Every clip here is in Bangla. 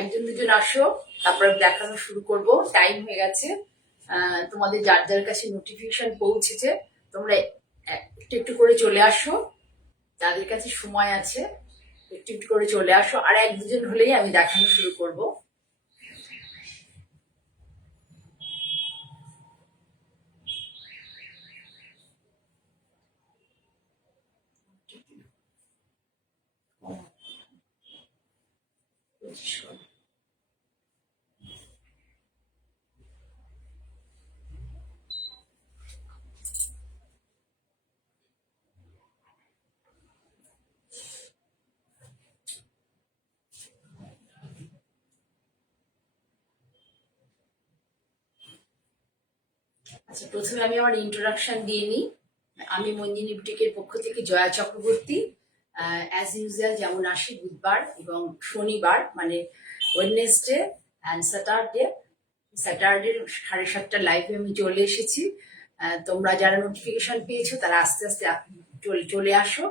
একজন দুজন আসো, তারপরে দেখানো শুরু করব। টাইম হয়ে গেছে, তোমাদের যার যার কাছে নোটিফিকেশন পৌঁছেছে তোমরা একটু একটু করে চলে আসো। যাদের কাছে সময় আছে একটু একটু করে চলে আসো, আর এক দুজন হলেই আমি দেখানো শুরু করব। আচ্ছা, প্রথমে আমি আমার ইন্ট্রোডাকশন দিয়ে নিই। আমি মঞ্জিনী বুটিকের পক্ষ থেকে জয়া চক্রবর্তী। অ্যাজ ইউজুয়াল যেমন আসি বুধবার এবং শনিবার, মানে ওয়েডনেসডে অ্যান্ড স্যাটারডে। স্যাটারডে 7:30 লাইভে আমি চলে এসেছি। তোমরা যারা নোটিফিকেশন পেয়েছো তারা আস্তে আস্তে চলে আসো।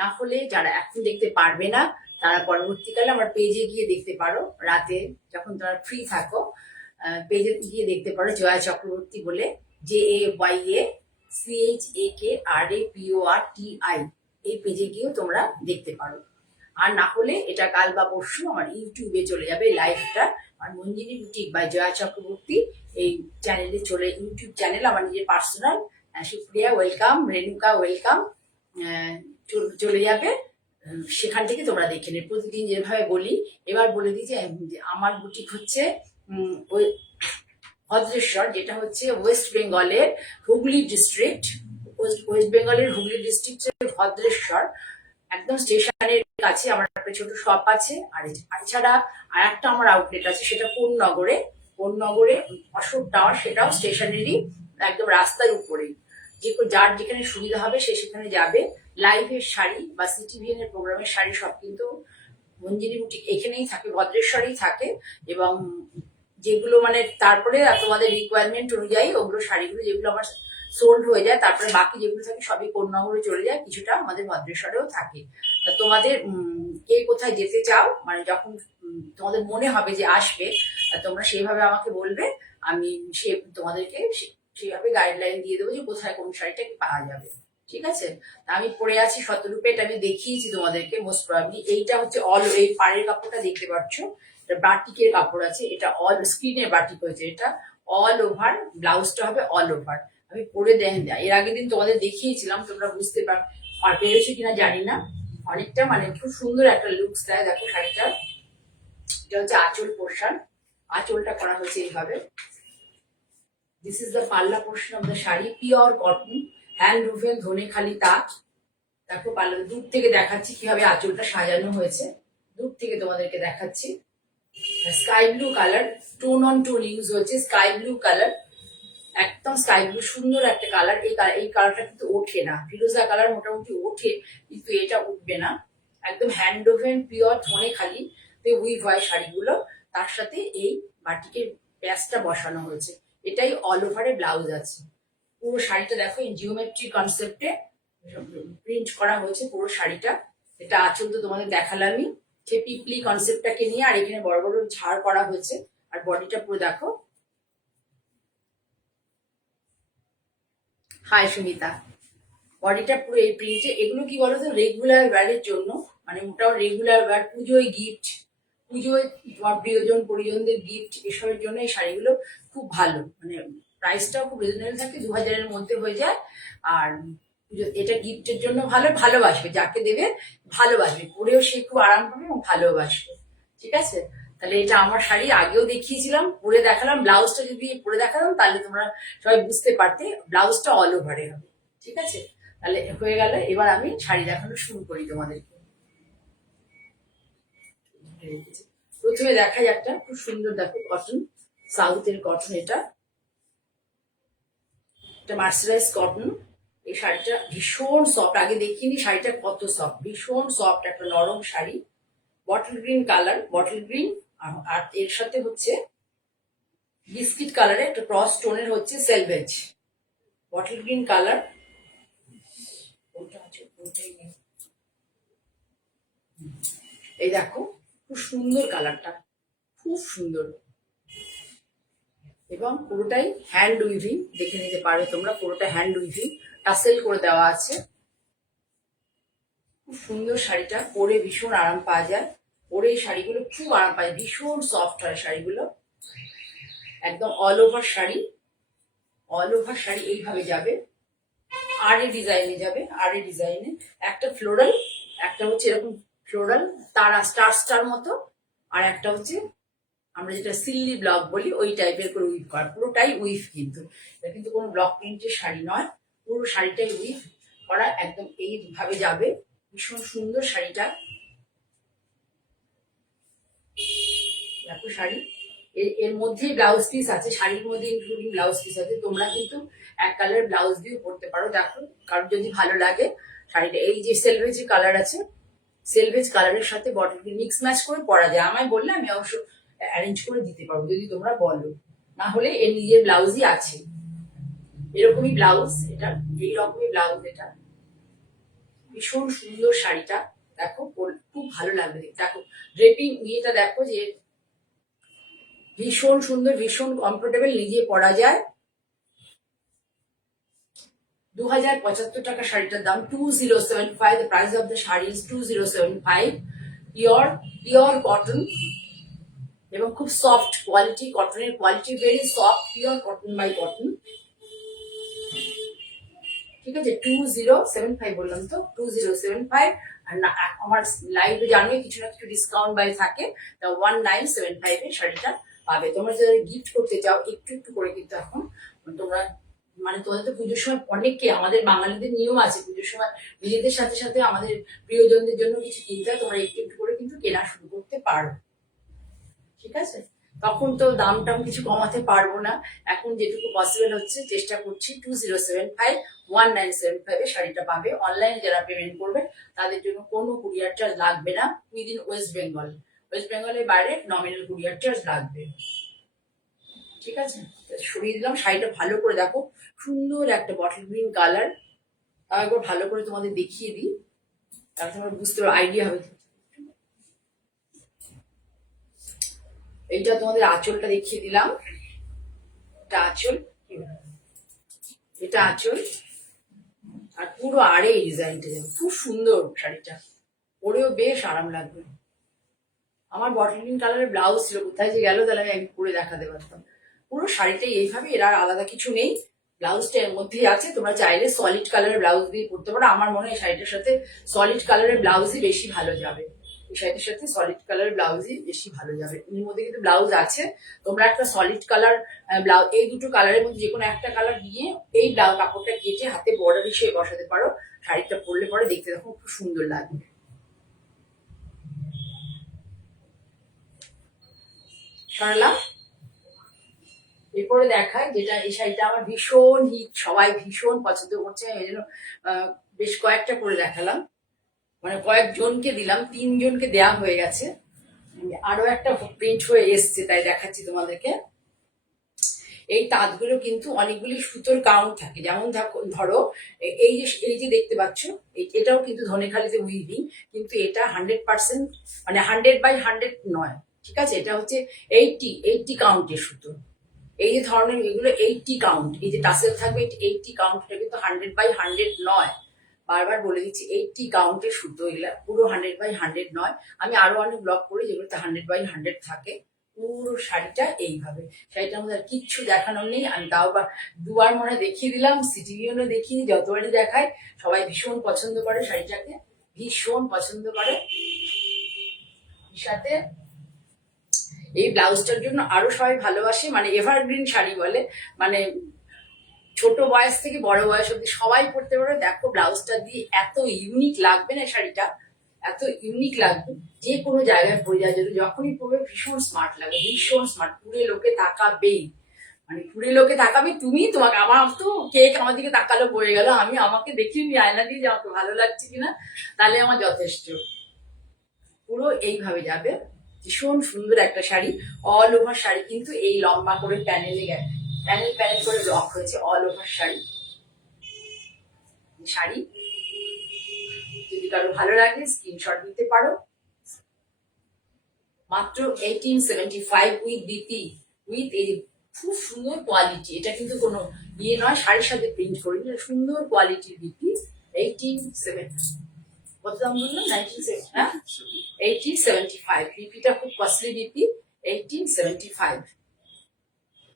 না হলে যারা এখন দেখতে পারবে না তারা পরবর্তীকালে আমার পেজে গিয়ে দেখতে পারো, রাতে যখন তোমরা ফ্রি থাকো পেজে গিয়ে দেখতে পারো জয়া চক্রবর্তী বলে, JAYACHAKRAPORTI। এই পেজে গিয়েও তোমরা দেখতে পারো। আর না হলে এটা কাল বা পরশু আমার ইউটিউবে চলে যাবে লাইভটা। আর মঞ্জিনী বুটিক বাই জয়া চক্রবর্তী এই চ্যানেলে চলে, ইউটিউব চ্যানেল আমার নিজের personal. Supriya welcome, Renuka welcome, চলে যাবে। সেখান থেকে তোমরা দেখে নেবে প্রতিদিন যেভাবে বলি। এবার বলে দিই যে আমার বুটিক হচ্ছে ওই ভদ্রেশ্বর, যেটা হচ্ছে ওয়েস্ট বেঙ্গলের হুগলি ডিস্ট্রিক্ট। ওয়েস্ট বেঙ্গলের হুগলি ডিস্ট্রিক্টের ভদ্রেশ্বর, একদম স্টেশনের কাছে আমার একটা ছোট শপ আছে। আর এছাড়া আর একটা আমার আউটলেট আছে, সেটা কোন্নগরে। অশোক টাওয়ার, সেটাও স্টেশনেরই, একদম রাস্তার উপরেই। যার যেখানে সুবিধা হবে সে সেখানে যাবে। লাইভের শাড়ি বা সিটিভিএন এর প্রোগ্রামের শাড়ি সব কিন্তু মঞ্জিনী বুটিক এখানেই থাকে, ভদ্রেশ্বরেই থাকে। এবং যেগুলো মানে তারপরে তোমাদের রিকোয়ারমেন্ট অনুযায়ী ওগুলো শাড়িগুলো যেগুলো আমার সোল্ড হয়ে যায়, তারপরে বাকি যেগুলো থাকে সবই কোন্নগরে চলে যায়, কিছুটা আমাদের ভদ্রেশ্বরেও থাকে। তা তোমাদের কে কোথায় যেতে চাও, মানে যখন তোমাদের মনে হবে যে আসবে, তোমরা সেইভাবে আমাকে বলবে। আমি তোমাদেরকে সেইভাবে গাইডলাইন দিয়ে দেবো যে কোথায় কোন শাড়িটা পাওয়া যাবে। ঠিক আছে? তা আমি পরে আছি শতরূপে, এটা আমি দেখিয়েছি তোমাদেরকে মোস্ট প্রবাবলি। এইটা হচ্ছে এই পাড়ের কাপড়টা দেখতে পাচ্ছ, এটা বাটিকের কাপড় আছে, এটা অল স্ক্রিনের বাটিক হয়েছে, এটা অল ওভার। ব্লাউজটা হবে অল ওভার। আমি পরে এর আগের দিন তোমাদের দেখিয়েছিলাম, তোমরা বুঝতে পেরেছো কিনা জানি না। অনেকটা মানে খুব সুন্দর একটা লুকস দেয়। দেখো শাড়িটা, এটা হচ্ছে আঁচল পোর্শন। আঁচলটা করা হয়েছে এইভাবে। This is the palla portion of the sari, pure cotton, hand woven, ধনে খালি তাঁত। দেখো পাল্লা দূর থেকে দেখাচ্ছি কিভাবে আঁচলটা সাজানো হয়েছে, দূর থেকে তোমাদেরকে দেখাচ্ছি। Sky blue colour, tone on tone use হয়েছে, স্কাই ব্লু কালার, একদম স্কাই ব্লু, সুন্দর একটা কালার। এই কালারটা কিন্তু ওঠে না, ফিরোজা কালার মোটামুটি ওঠে, কিন্তু এটা উঠবে না। একদম হ্যান্ড ওভেন পিওর ধনে খালি উইভ হয় শাড়িগুলো। তার সাথে এই বাটিকের প্যাচটা বসানো হয়েছে, এটাই অল ওভারে ব্লাউজ আছে। পুরো শাড়িটা দেখো জিওমেট্রি কনসেপ্টে প্রিন্ট করা হয়েছে পুরো শাড়িটা। এটা আঁচল তো তোমাদের দেখালামই, সে পিপলি কনসেপ্টটাকে নিয়ে, আর এখানে বড় বড় ঝাড় করা হয়েছে। আর বডিটা পুরো দেখো। হাই সুমিতা, বডিটা পুরো এই প্রিন্টে। এগুলো কি বলতো, রেগুলার ওয়্যারের জন্য, মানে মোটাও রেগুলার ওয়্যার, পুজোয় গিফট, পুজোয় তোমার প্রিয়জন পরিজনদের গিফট, এসবের জন্য এই শাড়িগুলো খুব ভালো। মানে প্রাইসটাও খুব রিজনেবল থাকে, 2000-এর মধ্যে হয়ে যায়। আর এটা গিফটের জন্য ভালো, ভালোবাসবে যাকে দেবে, ভালোবাসবে, পরেও সে খুব আরাম পাবে এবং ভালোবাসবে। ঠিক আছে? তাহলে এটা আমার শাড়ি, আগেও দেখিয়েছিলাম, পরে দেখালাম। ব্লাউজটা যদি পরে দেখালাম তাহলে তোমরা সবাই বুঝতে পারতে। ব্লাউজটা অল ওভারে হবে। ঠিক আছে? তাহলে হয়ে গেল। এবার আমি শাড়ি দেখানো শুরু করি তোমাদেরকে। প্রথমে দেখাই একটা খুব সুন্দর, দেখো কটন, সাউথের কটন। এটা মার্সারাইজ কটন। এই শাড়িটা ভীষণ সফট, আগে দেখিনি শাড়িটা কত সফট, ভীষণ সফট একটা নরম sari. Bottle green colour, bottle green. আর এর সাথে হচ্ছে বিস্কিট কালারে একটা ক্রস টোনের হচ্ছে সেলভেজ। বটল গ্রিন কালার, এই দেখো খুব সুন্দর কালারটা, খুব সুন্দর। এবং পুরোটাই হ্যান্ড উইভিং, দেখে নিতে পারবে তোমরা, পুরোটা হ্যান্ড উইভিং, টাসেল করে দেওয়া আছে। খুব সুন্দর শাড়িটা, পরে ভীষণ আরাম পাওয়া যায়। পরে এই শাড়িগুলো খুব আরাম পায়, ভীষণ সফট হয় শাড়িগুলো। একদম all over sari, all over sari এইভাবে যাবে, আরে ডিজাইনে যাবে, আরে ডিজাইনে একটা ফ্লোরাল, একটা হচ্ছে এরকম ফ্লোরাল তারা স্টার স্টার মতো, আর একটা হচ্ছে আমরা যেটা সিল্লি ব্লক বলি ওই টাইপের করে উইভ করা, পুরোটাই উইভ। কিন্তু এটা কিন্তু কোনো ব্লক প্রিন্টের শাড়ি নয়, পুরো শাড়িটাই উইভ করা, একদম এইভাবে যাবে। ভীষণ সুন্দর শাড়িটা, দেখো শাড়ি, এর মধ্যে ব্লাউজ পিস আছে, শাড়ির মধ্যে ইনক্লুডিং ব্লাউজ পিস আছে। তোমরা কিন্তু এক কালার ব্লাউজ দিয়েও পরতে পারো, দেখো কারণ যদি ভালো লাগে শাড়িটা। এই যে সেলভেজ কালার আছে, সেলভেজ কালারের সাথে বটল মিক্স ম্যাচ করে পরা যায়। আমায় বললে আমি অবশ্য অ্যারেঞ্জ করে দিতে পারবো যদি তোমরা বলো, না হলে এর নিজের ব্লাউজই আছে, এরকমই ব্লাউজ এটা, এইরকমই ব্লাউজ এটা। ভীষণ সুন্দর শাড়িটা, দেখো খুব ভালো লাগবে। দেখো ড্রেপিং ইয়েটা দেখো, যে ভীষণ সুন্দর, ভীষণ কমফোর্টেবল, নিজে পরা যায়। 2075 টাকা শাড়িটার দাম, 2075। The price of the sari is 2075। Pure cotton এবং খুব সফট কোয়ালিটি, কটনের quality very soft, pure cotton by cotton. ঠিক আছে, 2075 বললাম তো, 2075। আর আমার লাইভে জানিয়ে কিছু না কিছু ডিসকাউন্ট বাই থাকে, তা 1975 এর শাড়িটা পাবে। তোমরা যারা গিফট করতে চাও একটু একটু করে, কিন্তু এখন তোমরা মানে তোমাদের তো পুজোর সময় অনেককে, আমাদের বাঙালিদের নিয়ম আছে পুজোর সময় নিজেদের সাথে সাথে আমাদের প্রিয়জনদের জন্য কিছু কিনতে হয়, তোমরা একটু একটু করে কিন্তু কেনা শুরু করতে পারো। ঠিক আছে, তখন তো দাম টাম কিছু কমাতে পারবো না, এখন যেটুকু পসিবল হচ্ছে চেষ্টা করছি। 2075, 1975 এ শাড়িটা পাবে। অনলাইনে যারা পেমেন্ট করবে তাদের জন্য কোনো কুরিয়ার চার্জ লাগবে না, উইদিন ওয়েস্ট বেঙ্গল। ওয়েস্ট বেঙ্গলের বাইরে নমিনাল কুরিয়ার চার্জ লাগবে। ঠিক আছে, সরিয়ে দিলাম। শাড়িটা ভালো করে দেখো, সুন্দর একটা বটল গ্রিন কালার। তাও একবার ভালো করে তোমাদের দেখিয়ে দিই, তাহলে তোমার বুঝতে আইডিয়া হবে। এইটা তোমাদের আঁচলটা দেখিয়ে দিলাম, এটা আঁচল, এটা আঁচল, আর পুরো আড়ে এই ডিজাইনটা খুব সুন্দর শাড়িটা, পরেও বেশ আরাম লাগবে। আমার বটল গ্রিন কালারের ব্লাউজ ছিল, কোথায় যে গেল, তাহলে আমি পরে দেখাতে পারতাম। পুরো শাড়িটাই এইভাবে, এর আর আলাদা কিছু নেই, ব্লাউজটা এর মধ্যেই আছে। তোমরা চাইলে সলিড কালারের ব্লাউজ দিয়ে পরতে পারো। আমার মনে হয় শাড়িটার সাথে সলিড কালারের ব্লাউজই বেশি ভালো যাবে, এই শাড়িটার সাথে সলিড কালারের ব্লাউজই বেশি ভালো যাবে। এর মধ্যে কিন্তু ব্লাউজ আছে, তোমরা একটা সলিড কালার ব্লাউজ, এই দুটো কালারের মধ্যে যে কোনো একটা কালার নিয়ে এই ব্লাউজ কাপড়টা কেটে হাতে বর্ডার হিসেবে বসাতে পারো। শাড়িটা পরলে পরে দেখতে দেখো খুব সুন্দর লাগবে। সরলাম, এরপরে দেখায় যেটা, এই শাড়িটা আমার ভীষণ হিট, সবাই ভীষণ পছন্দ করছে, এই জন্য বেশ কয়েকটা করে দেখালাম, মানে কয়েকজনকে দিলাম, 3জনকে দেয়া হয়ে গেছে, আরো একটা প্রিন্ট হয়ে এসছে তাই দেখাচ্ছি তোমাদেরকে। এই তাঁতগুলো কিন্তু অনেকগুলি সুতোর কাউন্ট থাকে, যেমন ধরো এই যে দেখতে পাচ্ছ, এটাও কিন্তু ধনেখালিতে উইভিং, কিন্তু এটা 100%, মানে 100/100 নয়। ঠিক আছে, এটা হচ্ছে 80 কাউন্টের সুতো। এই যে ধরনের এগুলো 80 কাউন্ট, এই যে টাসেল থাকবে 80 কাউন্ট, এটা কিন্তু 100/100 নয়। বারবার বলে দিচ্ছি, 80 কাউন্টের সুতো, এগুলা পুরো 100/100 নয়। আমি আরো অনেক ব্লগ করি যেগুলোতে 100/100 থাকে। পুরো শাড়িটা এইভাবে, শাড়িটার মধ্যে আর কিচ্ছু দেখানোর নেই। আমি তাও বা দুবার মনে দেখিয়ে দিলাম, সিটিভিও দেখিয়ে দিই, যতবারই দেখায় সবাই ভীষণ পছন্দ করে শাড়িটাকে, ভীষণ পছন্দ করে। সাথে এই ব্লাউজটার জন্য আরো সবাই ভালোবাসে, মানে এভারগ্রিন শাড়ি বলে, মানে ছোট বয়স থেকে বড় বয়স অব্দি সবাই পরতে পারে। দেখো ব্লাউজটা দিয়ে এত ইউনিক লাগবে না শাড়িটা, এত ইউনিক লাগবে, যে কোনো জায়গায় পরে যাওয়ার জন্য যখনই পরবে ভীষণ স্মার্ট লাগবে, ভীষণ স্মার্ট। পুরে লোকে তাকাবেই, মানে পুরে লোকে তাকাবে, তুমি তোমাকে, আমার তো কেক আমার দিকে তাকালো পড়ে গেল, আমি আমাকে দেখিনি আয়না দিয়ে যে আমাকে ভালো লাগছে কিনা, তাহলে আমার যথেষ্ট। পুরো এইভাবে যাবে, ভীষণ সুন্দর একটা শাড়ি, অল ওভার শাড়ি কিন্তু এই লম্বা করে প্যানেলে প্যানেল প্যানেল করে ব্লক হয়েছে, অল ওভার শাড়ি। শাড়ি যদি কারো ভালো লাগে স্ক্রিনশট নিতে পারো। মাত্র 1875 উইথ বিপি, উইথ এই যে খুব সুন্দর কোয়ালিটি। এটা কিন্তু কোনো ইয়ে নয়, শাড়ির সাথে প্রিন্ট করি, সুন্দর কোয়ালিটির বিপি। 1870, কত দাম বললো? 1875। বিপিটা খুব কস্টলি বিপি, 1875।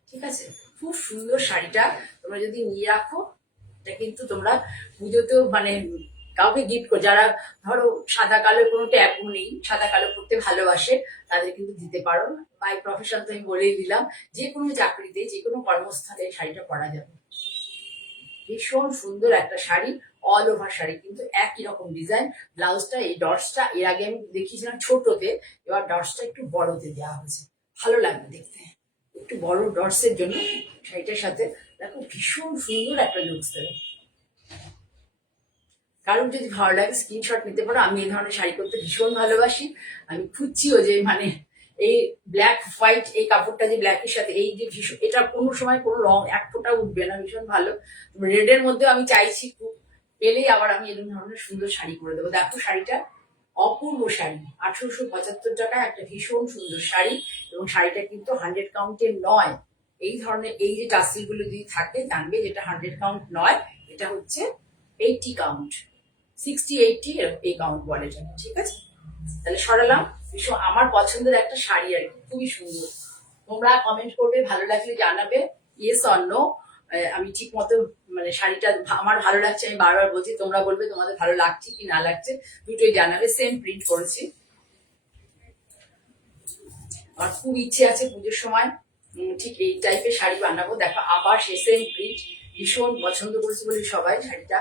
ঠিক আছে, খুব সুন্দর শাড়িটা। তোমরা যদি নিয়ে রাখো, এটা কিন্তু তোমরা পুজোতেও মানে কাউকে গিফট করো, যারা ধরো সাদা কালো কোনো ট্যাবু নেই, সাদা কালো পরতে ভালোবাসে, তাদের কিন্তু দিতে পারো। বাই প্রফেশন তো আমি বলেই দিলাম, যে কোনো চাকরিতে, যে কোনো কর্মস্থলে শাড়িটা পরা যাবে। ভীষণ সুন্দর একটা শাড়ি, অল ওভার শাড়ি কিন্তু একই রকম ডিজাইন। ব্লাউজটা এই ডটসটা এর আগে আমি দেখিয়েছিলাম ছোটতে, এবার ডটসটা একটু বড়তে দেওয়া হয়েছে, ভালো লাগবে দেখতে। একটু বড় ডটসের জন্য শাড়িটার সাথে দেখো ভীষণ সুন্দর একটা লুকস দেবে। কারণ যদি ভালো লাগে স্ক্রিনশট নিতে পারো। আমি এই ধরনের শাড়ি করতে ভীষণ ভালোবাসি। আমি খুঁজছিও যে মানে এই ব্ল্যাক হোয়াইট এই কাপড়টা যে ব্ল্যাকের সাথে এই যে ভীষণ, এটা কোনো সময় কোনো রং এক ফোঁটা উঠবে না, ভীষণ ভালো। রেডের মধ্যে আমি চাইছি খুব, পেলেই আবার আমি এরকম ধরনের সুন্দর শাড়ি করে দেবো। দেখো শাড়িটা অপূর্ব শাড়ি, 1875 টাকায় একটা ভীষণ সুন্দর শাড়ি। এবং শাড়িটা কিন্তু 100 কাউন্টের নয়। এই ধরনের এই যে টাসিলগুলো যদি থাকে জানবে যেটা 100 কাউন্ট নয়, এটা হচ্ছে 80 কাউন্ট, 60 80 এই কাউন্ট বলে এটা। ঠিক আছে, তাহলে সরালাম। ভীষণ আমার পছন্দের একটা শাড়ি আর কি, খুবই সুন্দর। তোমরা কমেন্ট করবে, ভালো লাগলে জানাবে, ইয়েস অর নো। আমি ঠিক মতো মানে শাড়িটা আমার ভালো লাগছে, আমি বারবার বলছি, তোমরা বলবে তোমাদের ভালো লাগছে কি না লাগছে, দুটোই জানাবে। সেম প্রিন্ট করেছি। আমার খুব ইচ্ছে আছে পুজোর সময় ঠিক এই টাইপের শাড়ি বানাবো। দেখো আবার সে সেম প্রিন্ট, ভীষণ পছন্দ করেছি বলে সবাই শাড়িটা।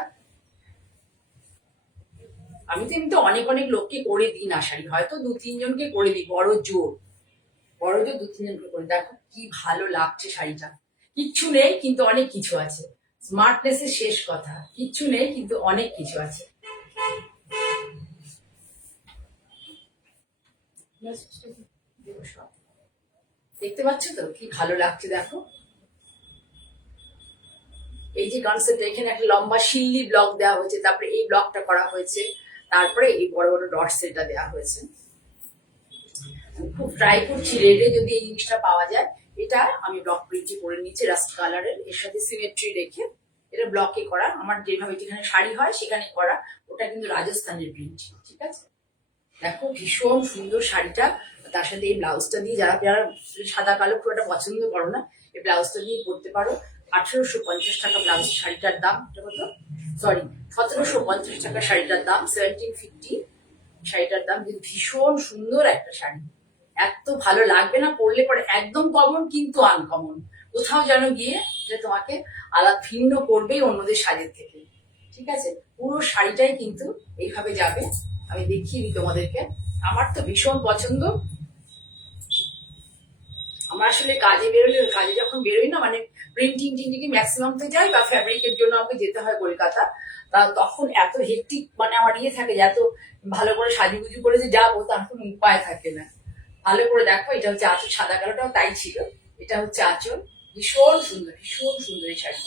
আমি তো এমনিতে অনেক অনেক লোককে করে দিই না শাড়ি, হয়তো 2-3 জনকে করে দিই, বড় জোর 2-3 জনকে করে। দেখো কি ভালো লাগছে শাড়িটা। কিচ্ছু নেই কিন্তু অনেক কিছু আছে, স্মার্টনেস এর শেষ কথা। কিচ্ছু নেই কিন্তু অনেক কিছু আছে। দেখতে পাচ্ছ তো কি ভালো লাগছে, দেখো এই যে কনসেপ্ট। এখানে একটা লম্বা শিল্লি ব্লক দেওয়া হয়েছে, তারপরে এই ব্লকটা করা হয়েছে, তারপরে এই বড় বড় ডটস এটা দেওয়া হয়েছে। খুব ট্রাই করছি রেডে যদি এই জিনিসটা পাওয়া যায়। এটা আমি ব্লক প্রিন্টই করে নিচ্ছি রাস্ট কালারের, এর সাথে সিমেট্রি রেখে এটা ব্লকে করা। আমার যেভাবে যেখানে শাড়ি হয় সেখানে করা, ওটা কিন্তু রাজস্থানের প্রিন্ট। ঠিক আছে, দেখো ভীষণ সুন্দর শাড়িটা। তার সাথে এই ব্লাউজটা দিয়ে, যারা যারা সাদা কালো খুব একটা পছন্দ করো না, এই ব্লাউজটা দিয়ে করতে পারো। 1850 টাকা ব্লাউজ শাড়িটার দাম। এটা কত? সরি, 1750 টাকা শাড়িটার দাম, 1750 শাড়িটার দাম। কিন্তু ভীষণ সুন্দর একটা শাড়ি, এত ভালো লাগবে না পরলে পরে, একদম কমন কিন্তু আনকমন। কোথাও যেন গিয়ে যে তোমাকে আলাদা ভিন্ন করবেই অন্যদের শাড়ির থেকে। ঠিক আছে, পুরো শাড়িটাই কিন্তু এইভাবে যাবে। আমি দেখিয়ে দিই তোমাদেরকে। আমার তো ভীষণ পছন্দ। আমার আসলে কাজে বেরোলে, কাজে যখন বেরোই না, মানে প্রিন্টিং টিন্টিং ম্যাক্সিমাম তো যাই, বা ফ্যাব্রিকের জন্য আমাকে যেতে হয় কলকাতা, তা তখন এত হেক্টিক মানে আমার ইয়ে থাকে যে এত ভালো করে সাজুগুজু করে যে যাবো তার কোনো উপায় থাকে না। ভালো করে দেখো, এটা হচ্ছে আঁচল, সাদা কালোটাও তাই ছিল। এটা হচ্ছে আঁচল, ভীষণ সুন্দর, ভীষণ সুন্দর এই শাড়ি।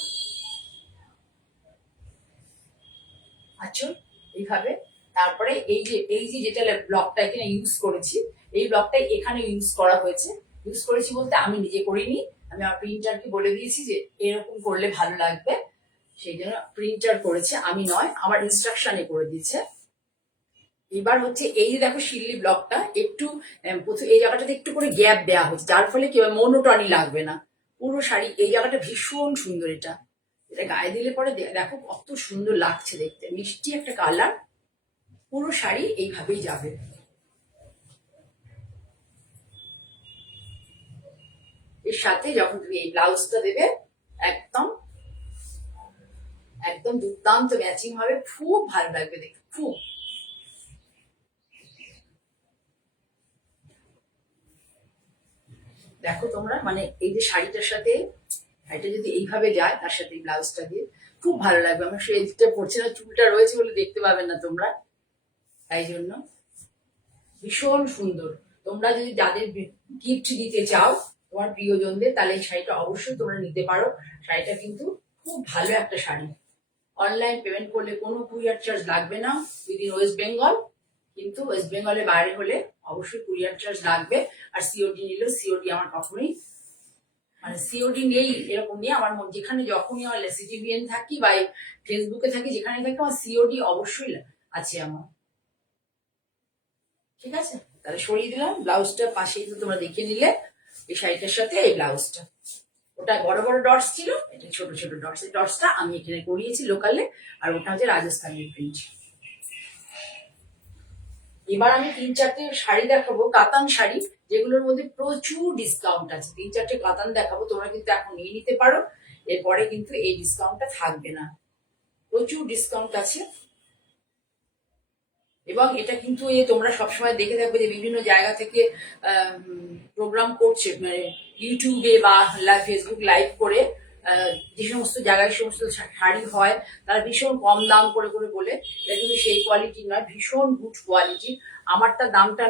আঁচল এইভাবে। তারপরে এই যে যেটা ব্লকটা এখানে ইউজ করেছি, এই ব্লকটা এখানে ইউজ করা হয়েছে। ইউজ করেছি বলতে আমি নিজে করিনি, আমি আমার প্রিন্টারকে বলে দিয়েছি যে এরকম করলে ভালো লাগবে, সেই জন্য প্রিন্টার করেছে, আমি নয়, আমার ইনস্ট্রাকশনে করে দিয়েছে। এবার হচ্ছে এই যে দেখো শিল্লি ব্লকটা একটু এই জায়গাটাতে একটু করে গ্যাপ দেওয়া হচ্ছে, যার ফলে কি মনোটনি লাগবে না। পুরো শাড়ি এই জায়গাটা ভীষণ সুন্দর। এটা এটা গায়ে দিলে পরে দেখো কত সুন্দর লাগছে দেখতে, মিষ্টি একটা কালার। পুরো শাড়ি এইভাবেই যাবে। এর সাথে যখন তুমি এই ব্লাউজটা দেবে, একদম একদম দুর্দান্ত ম্যাচিং হবে, খুব ভালো লাগবে দেখতে, খুব। দেখো তোমরা মানে এই যে শাড়িটার সাথে, শাড়িটা যদি এইভাবে যায় তার সাথে এই ব্লাউজটা দিয়ে, খুব ভালো লাগবে। আমার সেটা পড়ছে না, চুলটা রয়েছে বলে দেখতে পাবেন না তোমরা, তাই জন্য ভীষণ সুন্দর। তোমরা যদি যাদের গিফট দিতে চাও তোমার প্রিয়জনদের, তাহলে এই শাড়িটা অবশ্যই তোমরা নিতে পারো। শাড়িটা কিন্তু খুব ভালো একটা শাড়ি। অনলাইন পেমেন্ট করলে কোনো কুরিয়ার চার্জ লাগবে না, উইদিন ওয়েস্ট বেঙ্গল। কিন্তু ওয়েস্ট বেঙ্গলের বাইরে হলে অবশ্যই কুরিয়ার চার্জ লাগবে। আর সিওডি নিলেও সিওডি আমার কখনোই মানে সিওডি নেই এরকম নিয়ে আমার যেখানে যখনই আমার সিটিভিএন থাকি বা ফেসবুকে থাকি যেখানে থাকি আমার সিওডি অবশ্যই আছে আমার। ঠিক আছে, তাহলে সরিয়ে দিলাম। ব্লাউজটা পাশেই তো তোমরা দেখে নিলে এই শাড়িটার সাথে এই ব্লাউজটা, ওটা বড় বড় ডটস ছিল, এটা ছোট ছোট ডটস। এই ডটসটা আমি এখানে করিয়েছি লোকালে, আর ওটা হচ্ছে রাজস্থানের প্রিন্ট। এবার আমি 3-4টে শাড়ি দেখাবো, কাতান শাড়ি, যেগুলোর মধ্যে প্রচুর ডিসকাউন্ট আছে। 3-4টে কাতান দেখাবো, তোমরা কিন্তু এখন নিয়ে নিতে পারো, এরপরে কিন্তু এই ডিসকাউন্টটা থাকবে না, প্রচুর ডিসকাউন্ট আছে। এবং এটা কিন্তু তোমরা সবসময় দেখে থাকবে যে বিভিন্ন জায়গা থেকে প্রোগ্রাম করছে, মানে ইউটিউবে বা ফেসবুক লাইভ করে যে সমস্ত জায়গায় সমস্ত শাড়ি হয় তারা ভীষণ কম দাম করে করে বলে, এটা কিন্তু সেই কোয়ালিটি নয়, ভীষণ গুড কোয়ালিটি। আমারটা দামটা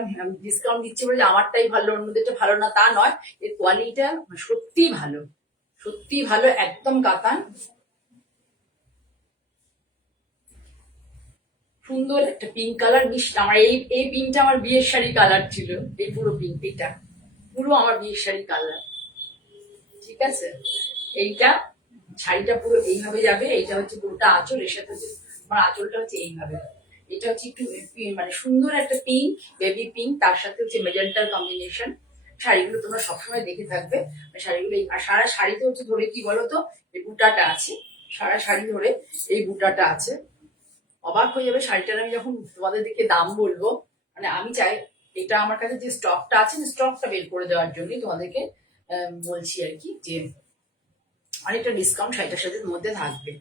ডিসকাউন্ট দিচ্ছে বলে আমারটাই ভালো অন্যদেরটা ভালো না তা নয়, এর কোয়ালিটিটা সত্যি ভালো, সত্যি ভালো, একদম কাতান। সুন্দর একটা পিঙ্ক কালার, আমার এই পিঙ্কটা আমার বিয়ের শাড়ি কালার ছিল, এই পুরো পিঙ্ক, এটা পুরো আমার বিয়ের শাড়ি কালার। ঠিক আছে, এইটা শাড়িটা পুরো এইভাবে যাবে, এইটা হচ্ছে পুরোটা আঁচল, এর সাথে হচ্ছে আমার আঁচলটা হচ্ছে এইভাবে। এটা হচ্ছে একটু মানে সুন্দর একটা পিঙ্ক, বেবি পিঙ্ক, তার সাথে হচ্ছে মেজেন্টার কম্বিনেশন। শাড়িগুলো তোমরা সবসময় দেখে থাকবে শাড়িগুলো। আর সারা শাড়িতে হচ্ছে ধরে কি বলতো, এই বুটাটা আছে, সারা শাড়ি ধরে এই বুটাটা আছে। অবাক হয়ে যাবে শাড়িটার আমি যখন তোমাদের দিকে দাম বলবো। মানে আমি চাই এটা আমার কাছে যে স্টকটা আছে, স্টকটা বের করে দেওয়ার জন্য তোমাদেরকে বলছি আর কি, যে অনেকটা ডিসকাউন্ট শাড়িটার সাথে মধ্যে থাকবে।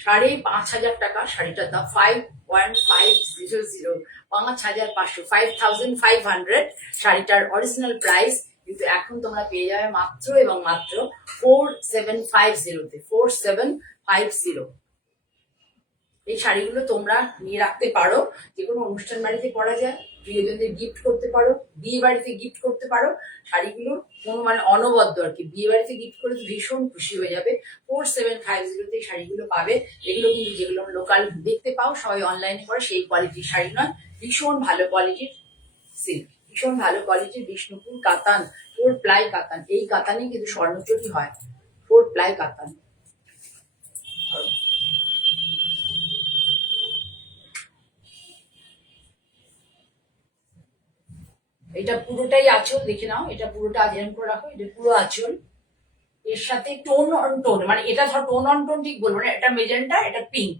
5,500 টাকা শাড়িটার দাম, 5,500, 5,500, 5,500 শাড়িটার অরিজিনাল প্রাইস। কিন্তু এখন তোমরা পেয়ে যাবে মাত্র এবং মাত্র 4,750-তে, 4,750। এই শাড়িগুলো তোমরা নিয়ে রাখতে পারো, যে কোনো অনুষ্ঠান বাড়িতে পরা যায়, প্রিয়জনদের গিফট করতে পারো, বিয়ে বাড়িতে গিফট করতে পারো। শাড়িগুলো কোনো মানে অনবদ্য আর কি, বিয়ে বাড়িতে গিফট করে ভীষণ খুশি হয়ে যাবে। 4,750-তে এই শাড়িগুলো পাবে। এগুলো কিন্তু যেগুলো লোকাল দেখতে পাও সবাই অনলাইনে করে, সেই কোয়ালিটির শাড়ি নয়, ভীষণ ভালো কোয়ালিটির সিল্ক, ভীষণ ভালো কোয়ালিটির বিষ্ণুপুর কাতান, 4 প্লাই কাতান। এই কাতানে কিন্তু স্বর্ণচুরি হয়, 4 প্লাই কাতান। এটা পুরোটাই আঁচল, দেখে নাও, এটা পুরোটা আজেরম করে রাখো, এটা পুরো আঁচল। এর সাথে টোন অন টোন, মানে এটা ধর টোন অন টোন ঠিক বলবো না, এটা মেজেন্টা, এটা পিঙ্ক,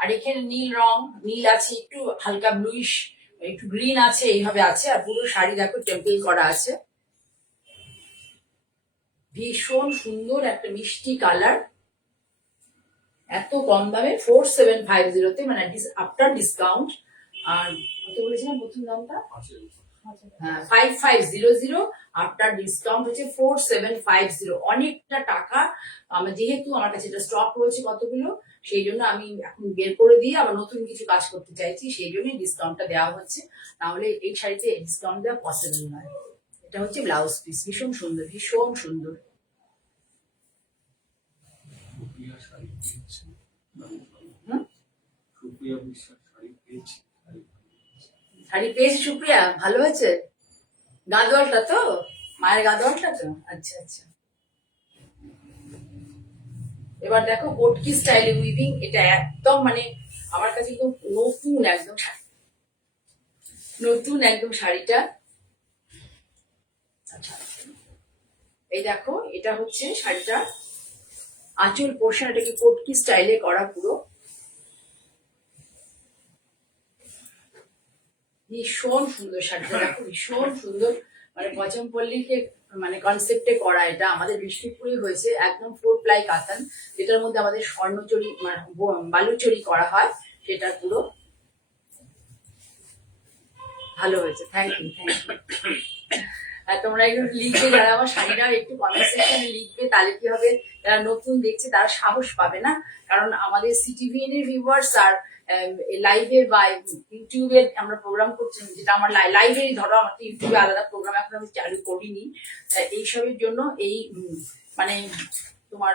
আর এখানে নীল রং, নীল আছে, একটু হালকা ব্লুইশ, একটু গ্রিন আছে, এইভাবে আছে। আর পুরো শাড়ি দেখো টেম্পল করা আছে, ভীষণ সুন্দর একটা মিষ্টি কালার, এত কম দামে 4,750-তে, মানে আফটার ডিসকাউন্ট। আর কত বলেছিলাম প্রথম দামটা? হ্যাঁ, 5,500, আফটার ডিসকাউন্ট হচ্ছে 4,750, অনেকটা টাকা। যেহেতু আমার কাছে এটা স্টক রয়েছে কতগুলো, সেই জন্য আমি এখন বের করে দিয়ে আবার নতুন কিছু কাজ করতে চাইছি, সেই জন্যই ডিসকাউন্টটা দেওয়া হচ্ছে, নাহলে এই শাড়িতে ডিসকাউন্ট দেওয়া পসিবল নয়। এটা হচ্ছে ব্লাউজ পিস, ভীষণ সুন্দর, ভীষণ সুন্দর। শাড়ি পেয়েছি সুপ্রিয়া, ভালো হয়েছে? গাদোয়ালটা তো, মায়ের গাদোয়ালটা তো, আচ্ছা আচ্ছা। এবার দেখো বোটকি স্টাইলে উইভিং, এটা একদম মানে আমার কাছে একদম নতুন, একদম নতুন একদম শাড়িটা। আচ্ছা, এই দেখো এটা হচ্ছে শাড়িটা আঁচল পোর্শন, এটাকে কোটকি স্টাইলে করা পুরো, ভীষণ সুন্দর শাড়িটা দেখো, ভীষণ সুন্দর, মানে পচমপল্লীকে মানে কনসেপ্টে করা। এটা আমাদের বিষ্ণুপুরে হয়েছে, একদম 4 প্লাই কাতান, যেটার মধ্যে আমাদের স্বর্ণচুরি মানে বালুচুরি করা হয়, সেটা পুরো ভালো হয়েছে। Thank you, thank you. তোমরা একটু লিখবে, যারা আমার শাড়িটা একটু কমেন্ট সেকশনে লিখবে, তাহলে কি হবে, যারা নতুন দেখছে তারা সাহস পাবে না। কারণ আমাদের সিটিভিএন এর ভিউয়ার্স আর লাইভে বা ইউটিউবে আমরা প্রোগ্রাম করছি, যেটা আমার লাইভে ধরো, আমার তো ইউটিউবে আলাদা প্রোগ্রাম এখন আমি চালু করিনি, এইসবের জন্য এই মানে তোমার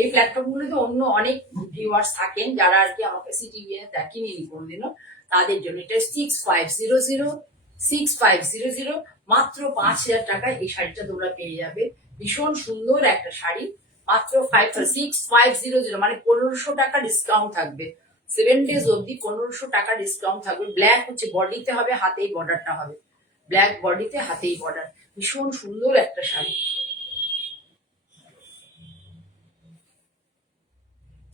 এই প্ল্যাটফর্মগুলোতে অন্য অনেক ভিউয়ার্স থাকেন যারা আর কি আমাকে সিটিভিএন দেখিনি কোনদিনও, তাদের জন্য এটা 6500 মাত্র 5,000 টাকায় এই শাড়িটা তোমরা পেয়ে যাবে। ভীষণ সুন্দর একটা শাড়ি, মাত্র 6500, মানে 1500 টাকা ডিসকাউন্ট থাকবে। 7 days অবধি 1500 টাকা ডিসকাউন্ট থাকবে। ব্ল্যাক হচ্ছে বডিতে হবে, হাতেই বর্ডারটা হবে, ব্ল্যাক বডিতে হাতেই বর্ডার। ভীষণ সুন্দর একটা শাড়ি।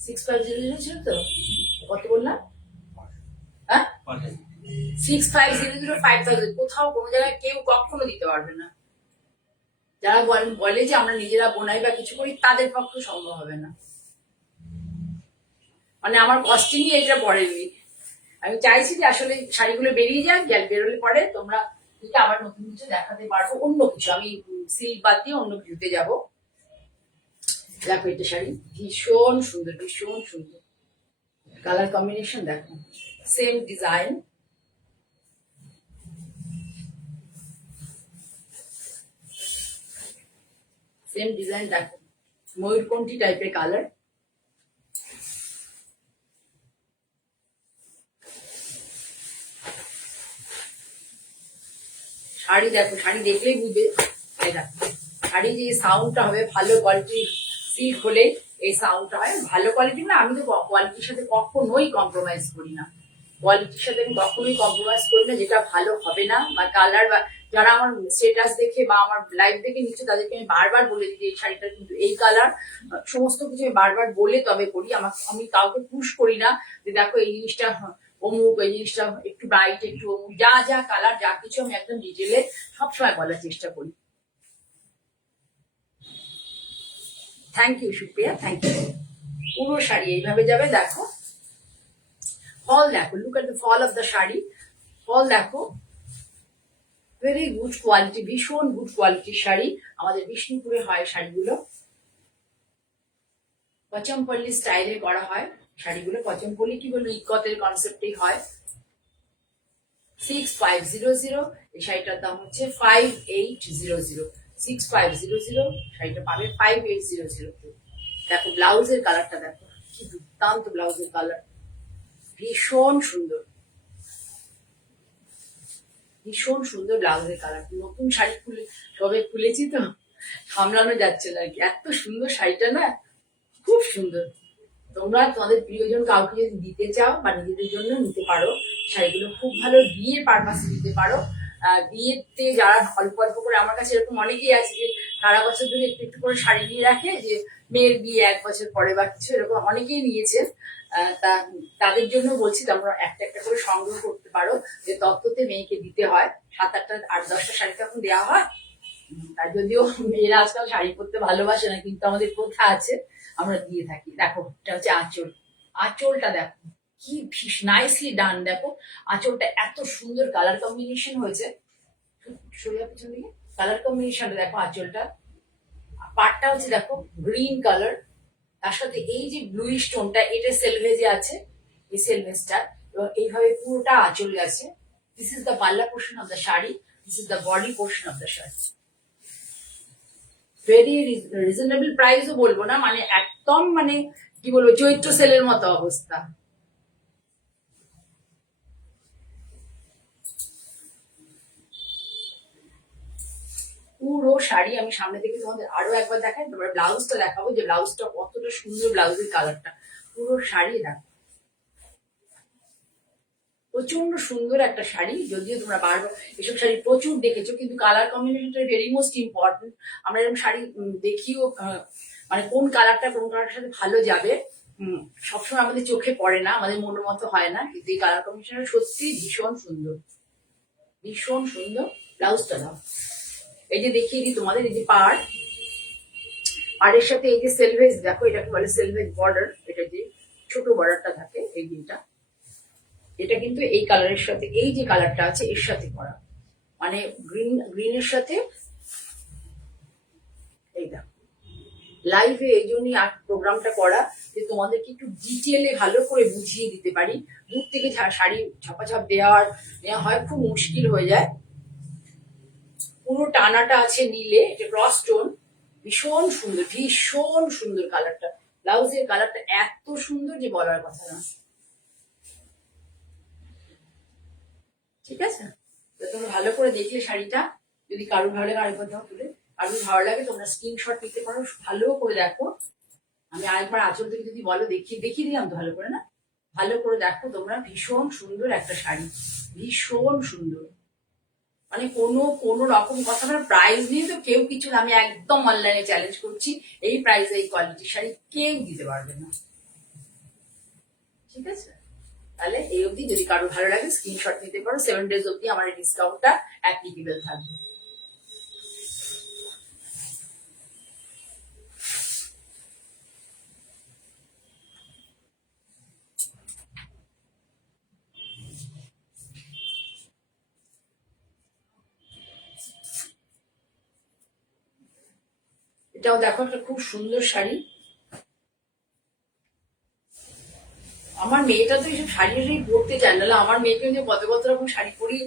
6500 ছিল তো, কত বললাম? হ্যাঁ, 6500 5000, কোথাও কোনো জায়গায় কেউ কখনো দিতে পারবে না। যারা বলে যে আমরা নিজেরা বোনাই বা কিছু করি, তাদের পক্ষে সম্ভব হবে না। মানে আমার কস্টিংই এটা পড়েনি। আমি চাইছি যে আসলে শাড়িগুলো বেরিয়ে যাক, বেরোলে পরে তোমরা আবার নতুন কিছু দেখাতে পারবো, অন্য কিছু। আমি সিল্ক বাদ দিয়ে অন্য কিছুতে যাবো। দেখো এটা শাড়ি ভীষণ সুন্দর, ভীষণ সুন্দর কালার কম্বিনেশন। দেখো সেম ডিজাইন, সেম ডিজাইন। দেখো ময়ূরকণ্ঠী টাইপের কালার। শাড়ি দেখো, শাড়ি দেখলেই বুঝবে। শাড়ি যে সাউন্ডটা হবে, ভালো কোয়ালিটির সিল্ক হলে এই সাউন্ডটা হয় ভালো কোয়ালিটি। না, আমি তো কোয়ালিটির সাথে কখনোই কম্প্রোমাইজ করি না, কোয়ালিটির সাথে আমি কখনোই কম্প্রোমাইজ করি না। যেটা ভালো হবে না বা কালার, বা যারা আমার স্টেটাস দেখে বা আমার লাইভ দেখে নিচ্ছে তাদেরকে আমি বারবার বলে দিই এই শাড়িটা কিন্তু এই কালার, সমস্ত কিছু আমি বারবার বলে তবে করি। আমি কাউকে পুশ করি না যে দেখো এই জিনিসটা অমুক, এই জিনিসটা একটু ব্রাইট, একটু অমুক, যা যা কালার যা কিছু আমি একদম ডিটেলে সবসময় বলার চেষ্টা করি। Thank you Supriya, thank you. পুরো শাড়ি এইভাবে যাবে। দেখো ফল, দেখো look at the fall of the sari. Fall দেখো, ভেরি গুড কোয়ালিটি, ভীষণ গুড কোয়ালিটির শাড়ি। আমাদের বিষ্ণুপুরে হয় শাড়িগুলো, পচমপল্লি স্টাইলে করা হয় শাড়িগুলো। পচমপল্লি কি বলবো, ইকতের কনসেপ্টেই হয়। 6500, এই শাড়িটার দাম হচ্ছে 5800। 6500 শাড়িটা পাবে 5800। দেখো ব্লাউজের কালারটা দেখো, কি দুর্দান্ত ব্লাউজের কালার, ভীষণ সুন্দর, ভীষণ সুন্দর ব্লাউজের কালার। নতুন শাড়ি সবে খুলেছি তো সামলানো যাচ্ছে না আর কি, এত সুন্দর শাড়িটা না, খুব সুন্দর। তোমরা তোমাদের প্রিয়জন কাউকে যদি দিতে চাও বা নিজেদের জন্য নিতে পারো, শাড়িগুলো খুব ভালো, বিয়ের পারপাসে দিতে পারো। বিয়েতে যারা অল্প অল্প করে, আমার কাছে এরকম অনেকেই আছে যে সারা বছর ধরে একটু একটু করে শাড়ি নিয়ে রাখে, যে মেয়ের বিয়ে 1 বছর পরে বা কিছু, এরকম অনেকেই নিয়েছে। তাদের জন্য বলছি তোমরা একটা একটা করে সংগ্রহ করতে পারো, যে তত্ত্বতে মেয়েকে দিতে হয় 7-8টা 8-10টা শাড়ি তখন দেওয়া হয়। তার যদিও মেয়েরা আজকাল শাড়ি পরতে ভালোবাসে না, কিন্তু আমাদের প্রথা আছে, আমরা দিয়ে থাকি। দেখো এটা হচ্ছে আঁচল, আঁচলটা দেখো কি নাইসলি ডান। দেখো আঁচলটা এত সুন্দর কালার কম্বিনেশন হয়েছে, সোজা পিছন দিকে কালার কম্বিনেশনটা দেখো। আঁচলটা পাটটা হচ্ছে দেখো গ্রিন কালার, তার সাথে এই যে ব্লু স্টোনটা, এটা সেলভেজে আছে, এই সেলভেজটা, এবং এইভাবে পুরোটা আঁচল গেছে। This is the palla portion of the sari, this is the body portion of the sari. Very reasonable প্রাইসও বলবো না, মানে একদম মানে কি বলবো, চৈত্র সেলের মতো অবস্থা। পুরো শাড়ি আমি সামনে থেকে তোমাদের আরো একবার দেখাই, তারপরে ব্লাউজটা দেখাবো, যে ব্লাউজটা কতটা সুন্দর, ব্লাউজের কালারটা। পুরো শাড়ি দেখো, প্রচন্ড সুন্দর একটা শাড়ি। যদিও তোমরা বারবার এসব শাড়ি প্রচুর দেখেছো, কিন্তু কালার কম্বিনেশনটা ভেরি মোস্ট ইম্পর্টেন্ট। আমরা এরকম শাড়ি দেখিও, মানে কোন কালারটা কোন কালারের সাথে ভালো যাবে সবসময় আমাদের চোখে পড়ে না, আমাদের মনের মতো হয় না, কিন্তু এই কালার কম্বিনেশনটা সত্যি ভীষণ সুন্দর, ভীষণ সুন্দর। ব্লাউজটা দাও, এই যে দেখিয়ে দিই তোমাদের, এই যে পাড়ের সাথে এই যে সেলভেজ দেখো, এটাকে বলে সেলভেজ বর্ডার, এটা যে ছোট বর্ডারটা থাকে এই দিনটা, এটা কিন্তু এই কালারের সাথে, এই যে কালারটা আছে এর সাথে করা, মানে গ্রিনের সাথে। এই দেখো লাইভে এই জন্যই প্রোগ্রামটা করা, যে তোমাদেরকে একটু ডিটেলে ভালো করে বুঝিয়ে দিতে পারি। দূর থেকে শাড়ি ছাপাছাপ নেওয়া হয়, খুব মুশকিল হয়ে যায়। পুরো টানাটা আছে নীলে, এটা ক্রস স্টোন, ভীষণ সুন্দর, ভীষণ সুন্দর কালারটা, ব্লাউজের কালারটা এত সুন্দর যে বলার কথা না। ঠিক আছে, তো তোমরা ভালো করে দেখলে শাড়িটা, যদি কারোর ভালো লাগে আরেকবার দাও তুলে, কারোর ভালো লাগে তোমরা স্ক্রিনশট নিতে পারো, ভালো করে দেখো। আমি আরেকবার আঁচল থেকে যদি বলো দেখিয়ে দিলাম তো ভালো করে না, ভালো করে দেখো তোমরা। ভীষণ সুন্দর একটা শাড়ি, ভীষণ সুন্দর, মানে কোনো রকম কথা না। প্রাইস নিয়ে তো কেউ কিছু না, আমি একদম অনলাইনে চ্যালেঞ্জ করছি, এই প্রাইসে এই কোয়ালিটির শাড়ি কেউ দিতে পারবে না। ঠিক আছে, তাহলে এই অবধি যদি কারো ভালো লাগে স্ক্রিনশট নিতে পারো। 7 days অবধি আমার এই ডিসকাউন্টটা অ্যাপ্লিকেবল থাকবে। এটাও দেখো একটা খুব সুন্দর শাড়ি। আমার মেয়েটা তো এইসব শাড়ি পরতে চায় না, আমার মেয়েকে যে কত কত রকম শাড়ি পরি।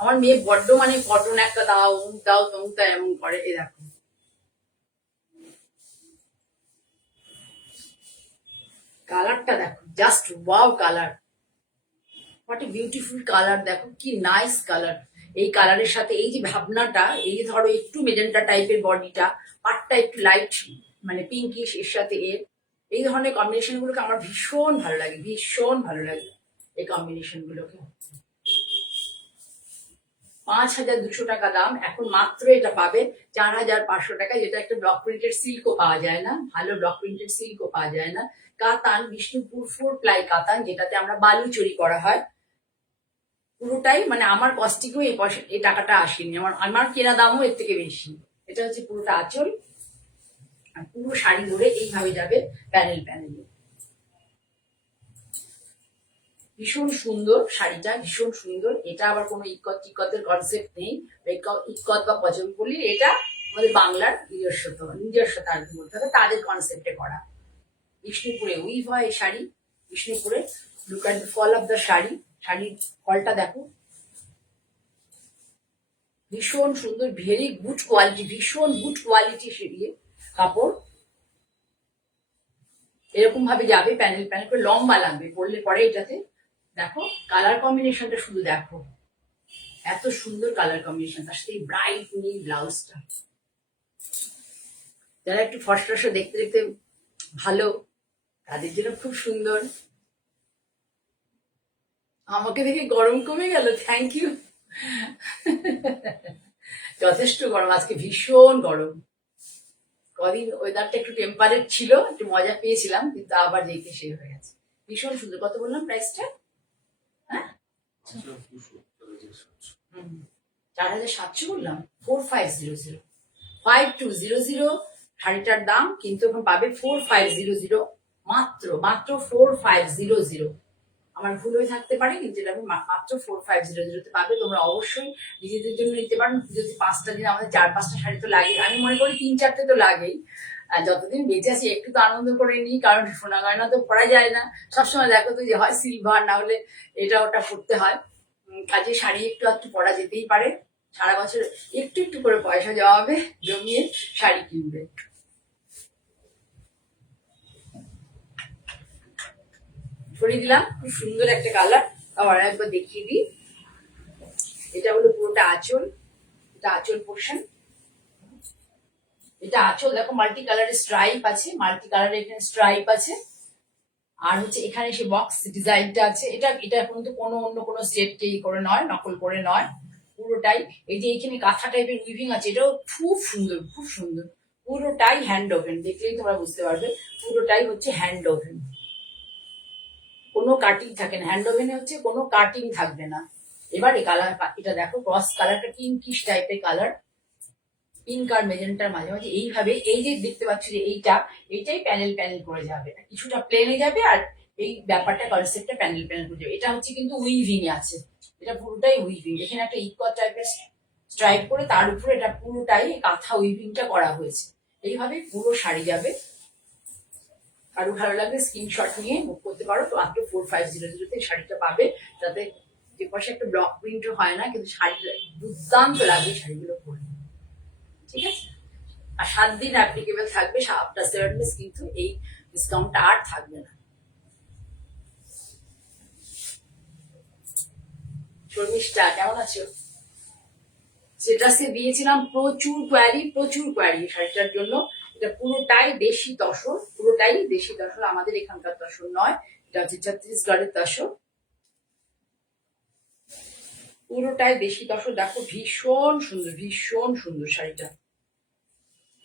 আমার মেয়ে বড্ড মানে কটন একটা দাও, অমুক দাও, তমুক দাও, এমন করে। এ দেখো কালারটা দেখো, just wow colour, what a beautiful colour, দেখো কি নাইস কালার। এই কালারের সাথে এই যে ভাবনাটা, এই যে ধরো একটু মেজেন্টা টাইপের বডিটা, পাটটা একটু লাইট মানে পিঙ্কিশ, এর সাথে এই ধরনের কম্বিনেশন গুলোকে আমার ভীষণ ভালো লাগে, ভীষণ ভালো লাগে এই কম্বিনেশন গুলোকে। 5,200 টাকা দাম, এখন মাত্র এটা পাবে 4,500 টাকা, যেটা একটা ব্লক প্রিন্টেড সিল্কও পাওয়া যায় না, ভালো ব্লক প্রিন্টেড সিল্কও পাওয়া যায় না। কাতান, বিষ্ণুপুর 4 প্লাই কাতান, যেটাতে আমরা বালু চুরি করা হয়, পুরোটাই মানে আমার কস্টিকেও এই টাকাটা আসেনি, আমার কেনা দামও এর থেকে বেশি। এটা হচ্ছে পুরোটা আঁচল, আর পুরো শাড়ি ধরে এইভাবে যাবে প্যানেল প্যানেলে। ভীষণ সুন্দর শাড়িটা, ভীষণ সুন্দর। এটা আবার কোনো ইক্কত টিক্কতের কনসেপ্ট নেই, ইক্কত বা পচমপল্লি, এটা আমাদের বাংলার নিজস্বতা আর কি বলতে হবে, তাদের কনসেপ্টে করা। বিষ্ণুপুরে উইভ হয় এই শাড়ি, বিষ্ণুপুরে। Look at the fall of the sari, শাড়ির ফলটা দেখো, ভীষণ সুন্দর, ভেরি গুড কোয়ালিটি, ভীষণ গুড কোয়ালিটি সেরিয়ে কাপড়। এরকম ভাবে যাবে প্যানেল প্যানেল করে, লম্বা লাগবে পরলে পরে। এটাতে দেখো কালার কম্বিনেশনটা শুধু দেখো, এত সুন্দর কালার কম্বিনেশন, তার সাথে ব্রাইট নীল ব্লাউজটা। যারা একটু ফসফসে দেখতে দেখতে ভালো, তাদের জন্য খুব সুন্দর। আমাকে দেখে গরম কমে গেল, থ্যাংক ইউ। যথেষ্ট গরম আজকে, ভীষণ গরম। কদিন ওয়েদারটা একটু টেম্পারেট ছিল, একটু মজা পেয়েছিলাম, কিন্তু আবার যেতে শেষ হয়ে গেছে। ভীষণ সুন্দর। কত বললাম প্রাইসটা? হ্যাঁ, 4,700 বললাম। 4500, 5200 শাড়িটার দাম, কিন্তু এখন পাবে 4500, মাত্র মাত্র 4500। আমার ভুল হয়ে থাকতে পারে, কিন্তু এটা আমি মাত্র 4500 পাবে। তোমরা অবশ্যই নিজেদের জন্য নিতে পারো। যদি 5টা দিন, আমাদের 4-5টা শাড়ি তো লাগে, আমি মনে করি 3-4টে তো লাগেই। আর যতদিন বেঁচে আছি একটু তো আনন্দ করে নিই, কারণ সোনা গয়না তো পরা যায় না সবসময়। দেখো তো যে হয় সিলভার, না হলে এটা ওটা পড়তে হয়, কাজে শাড়ি একটু একটু পরা যেতেই পারে। সারা বছর একটু একটু করে পয়সা জমাবে, জমিয়ে শাড়ি কিনবে। ছড়িয়ে দিলাম, খুব সুন্দর একটা কালার। আবার একবার দেখিয়ে দিই, এটা হলো পুরোটা আঁচল, এটা আঁচল পোর্শন। এটা আঁচল দেখো, মাল্টি কালারের স্ট্রাইপ আছে, মাল্টি কালারের এখানে স্ট্রাইপ আছে। আর হচ্ছে এখানে সে বক্স ডিজাইনটা আছে। এটা কিন্তু কোনো অন্য কোনো স্টেট করে নয়, নকল করে নয়, পুরোটাই। এই যে এখানে কাঁথা টাইপের উইভিং আছে, এটাও খুব সুন্দর, খুব সুন্দর। পুরোটাই হ্যান্ড ওভেন, দেখলেই তোমরা বুঝতে পারবে, পুরোটাই হচ্ছে হ্যান্ড ওভেন, কোনো কাটিং থাকে না। হ্যান্ড ওভেনে হচ্ছে কোনো কাটিং থাকবে না। এবার এই কালার, এটা দেখো ক্রস কালারটা পিঙ্কিশ টাইপের কালার, পিঙ্ক আর মেজেন্টার মাঝে মাঝে এইভাবে, এই যে দেখতে পাচ্ছ যে এইটাই প্যানেল প্যানেল করে যাবে, কিছুটা প্লেনে যাবে, আর এই ব্যাপারটা কনসেপ্টটা প্যানেল প্যানেল করে যাবে। এটা হচ্ছে কিন্তু উইভিং আছে, এটা পুরোটাই উইভিং। এখানে একটা ইকুয়াল টাইপের স্ট্রাইপ করে, তার উপরে এটা পুরোটাই কাঁথা উইভিংটা করা হয়েছে। এইভাবে পুরো শাড়ি যাবে। আরো ভালো লাগলে স্ক্রিনশট নিয়ে বুক করতে পারো। তো মাত্র 4500 শাড়িটা পাবে, যাতে যে পাশে একটা ব্লক প্রিন্টও হয় না, কিন্তু শাড়িটা দুর্দান্ত লাগবে শাড়িগুলো পরে। ঠিক আছে, আর 7 দিন অ্যাপ্লিকেবল থাকবে আফটার 7 days, কিন্তু এই ডিসকাউন্টটা আর থাকবে না। শর্মিষ্ঠা কেমন আছো? স্টেটাসে দিয়েছিলাম প্রচুর কোয়ারি শাড়িটার জন্য। এটা পুরোটাই দেশি তসর, পুরোটাই দেশি তসর, আমাদের এখানকার তসর নয়, এটা হচ্ছে ছত্তিশগড়ের তসর, পুরোটাই দেশি তসর। দেখো ভীষণ সুন্দর শাড়িটা,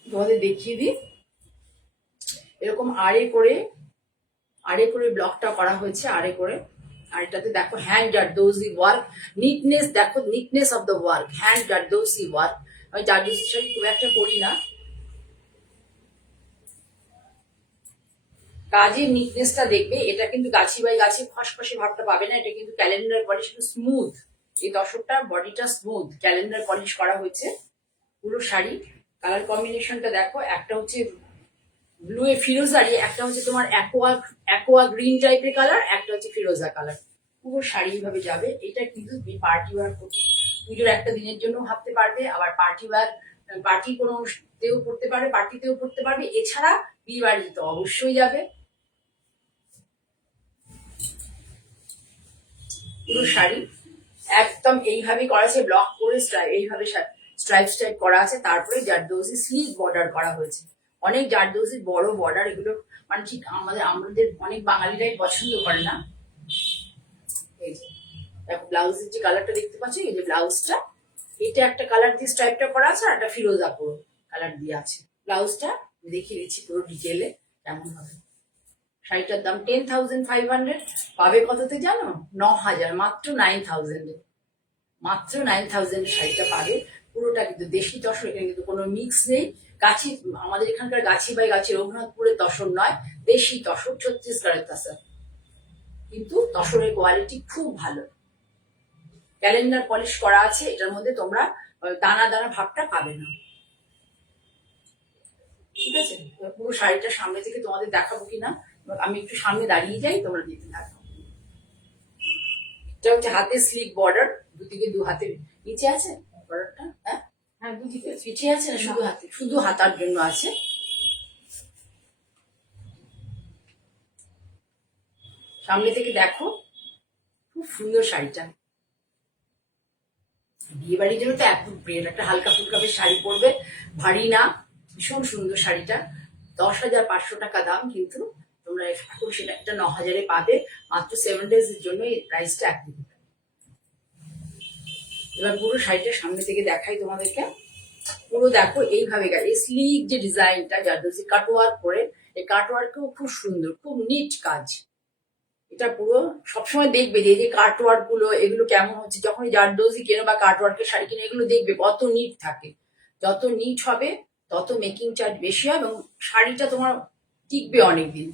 তোমাদের দেখিয়ে দিই। এরকম আড়ে করে ব্লকটা করা হয়েছে, আড়ে করে। আর এটাতে দেখো হ্যান্ড জারদৌজি ওয়ার্ক, নিটনেস দেখো, neatness of the work, hand zardozi work. আমি জারদৌজি শাড়ি খুব একটা করি না, কাজের নিটনেসটা দেখবে। এটা কিন্তু গাছি বাই গাছি খসখসে ভাবটা পাবে না, এটা কিন্তু ক্যালেন্ডার পলিশ, স্মুথ। এই তসরটার বডিটা স্মুথ, ক্যালেন্ডার পলিশ করা হয়েছে পুরো শাড়ি। কালার কম্বিনেশনটা দেখো, একটা হচ্ছে ব্লু এ ফিরোজারি, একটা হচ্ছে তোমার অ্যাকোয়া গ্রিন টাইপের কালার, একটা হচ্ছে ফিরোজা কালার। পুরো শাড়ি ভাবে যাবে। এটা কিন্তু পার্টি ওয়ার, পুজোর একটা দিনের জন্য ভাবতে পারবে, আবার পার্টি ওয়ার, পার্টি কোনোতেও পড়তে পারবে, পার্টিতেও পড়তে পারবে, এছাড়া বিয়ে বাড়ি তো অবশ্যই যাবে। পুরো শাড়ি একদম এইভাবে করা আছে, ব্লক করে এইভাবে স্ট্রাইপ করা আছে। তারপরে জারদৌজি স্লিভ বর্ডার করা হয়েছে, অনেক জারদৌজির বড় বর্ডার, এগুলো মানে ঠিক আমাদের অনেক বাঙালিরাই পছন্দ করে না। এই যে দেখো ব্লাউজের যে কালারটা দেখতে পাচ্ছ, এই যে ব্লাউজটা, এটা একটা কালার দিয়ে স্ট্রাইপটা করা আছে, আর একটা ফিরোজা পুরো কালার দিয়ে আছে। ব্লাউজটা দেখিয়ে দিচ্ছি পুরো ডিটেলে কেমন হবে। শাড়িটার দাম 10,500, পাবে কততে জানো? 9,000, মাত্র 9,000, মাত্র 9,000 শাড়িটা পাবে। পুরোটা কিন্তু দেশি তসর, এখানে কিন্তু কোনো মিক্স নেই। গাছি, আমাদের এখানকার গাছি বাই গাছি রঘুনাথপুরের তসর নয়, দেশি তসর, ছত্তিশগড়ের তসর, কিন্তু তসরের কোয়ালিটি খুব ভালো, ক্যালেন্ডার পলিশ করা আছে। এটার মধ্যে তোমরা দানা দানা ভাবটা পাবে না, ঠিক আছে? পুরো শাড়িটা সামনে থেকে তোমাদের দেখাবো কিনা, আমি একটু সামনে দাঁড়িয়ে যাই, তোমরা দেখতে থাকো। এটা হচ্ছে হাতে স্লিক বর্ডার, দুদিকে দু হাতে নিচে আছে বর্ডারটা, হ্যাঁ হ্যাঁ দুদিকে পিছিয়ে আছে না, শুধু হাতে, শুধু হাতার জন্য আছে। সামনে থেকে দেখো, খুব সুন্দর শাড়িটা, বিয়ে বাড়ির জন্য তো একটা হালকা ফুলকা বেশ শাড়ি পরবে, ভারী না, ভীষণ সুন্দর শাড়িটা। 10,500 টাকা দাম, কিন্তু তোমরা এখন সেটা একটা 9,000-এ পাবে, মাত্র 7 days এর জন্য এই প্রাইসটা একই। এবার পুরো শাড়িটা সামনে থেকে দেখাই তোমাদেরকে। পুরো দেখো এইভাবে এই স্লিক যে ডিজাইনটা জারদৌজি কাটওয়ার্ক করে, এই কাটওয়ার্কও খুব সুন্দর, খুব নিট কাজ। এটা পুরো সবসময় দেখবে যে এই যে কাটওয়ার্ক গুলো, এগুলো কেমন হচ্ছে, যখন জারদৌজি কেনো বা কাটওয়ার্কের শাড়ি কিনে, এগুলো দেখবে কত নিট থাকে। যত নিট হবে তত মেকিং চার্জ বেশি হয়, এবং শাড়িটা তোমার টিকবে অনেকদিন।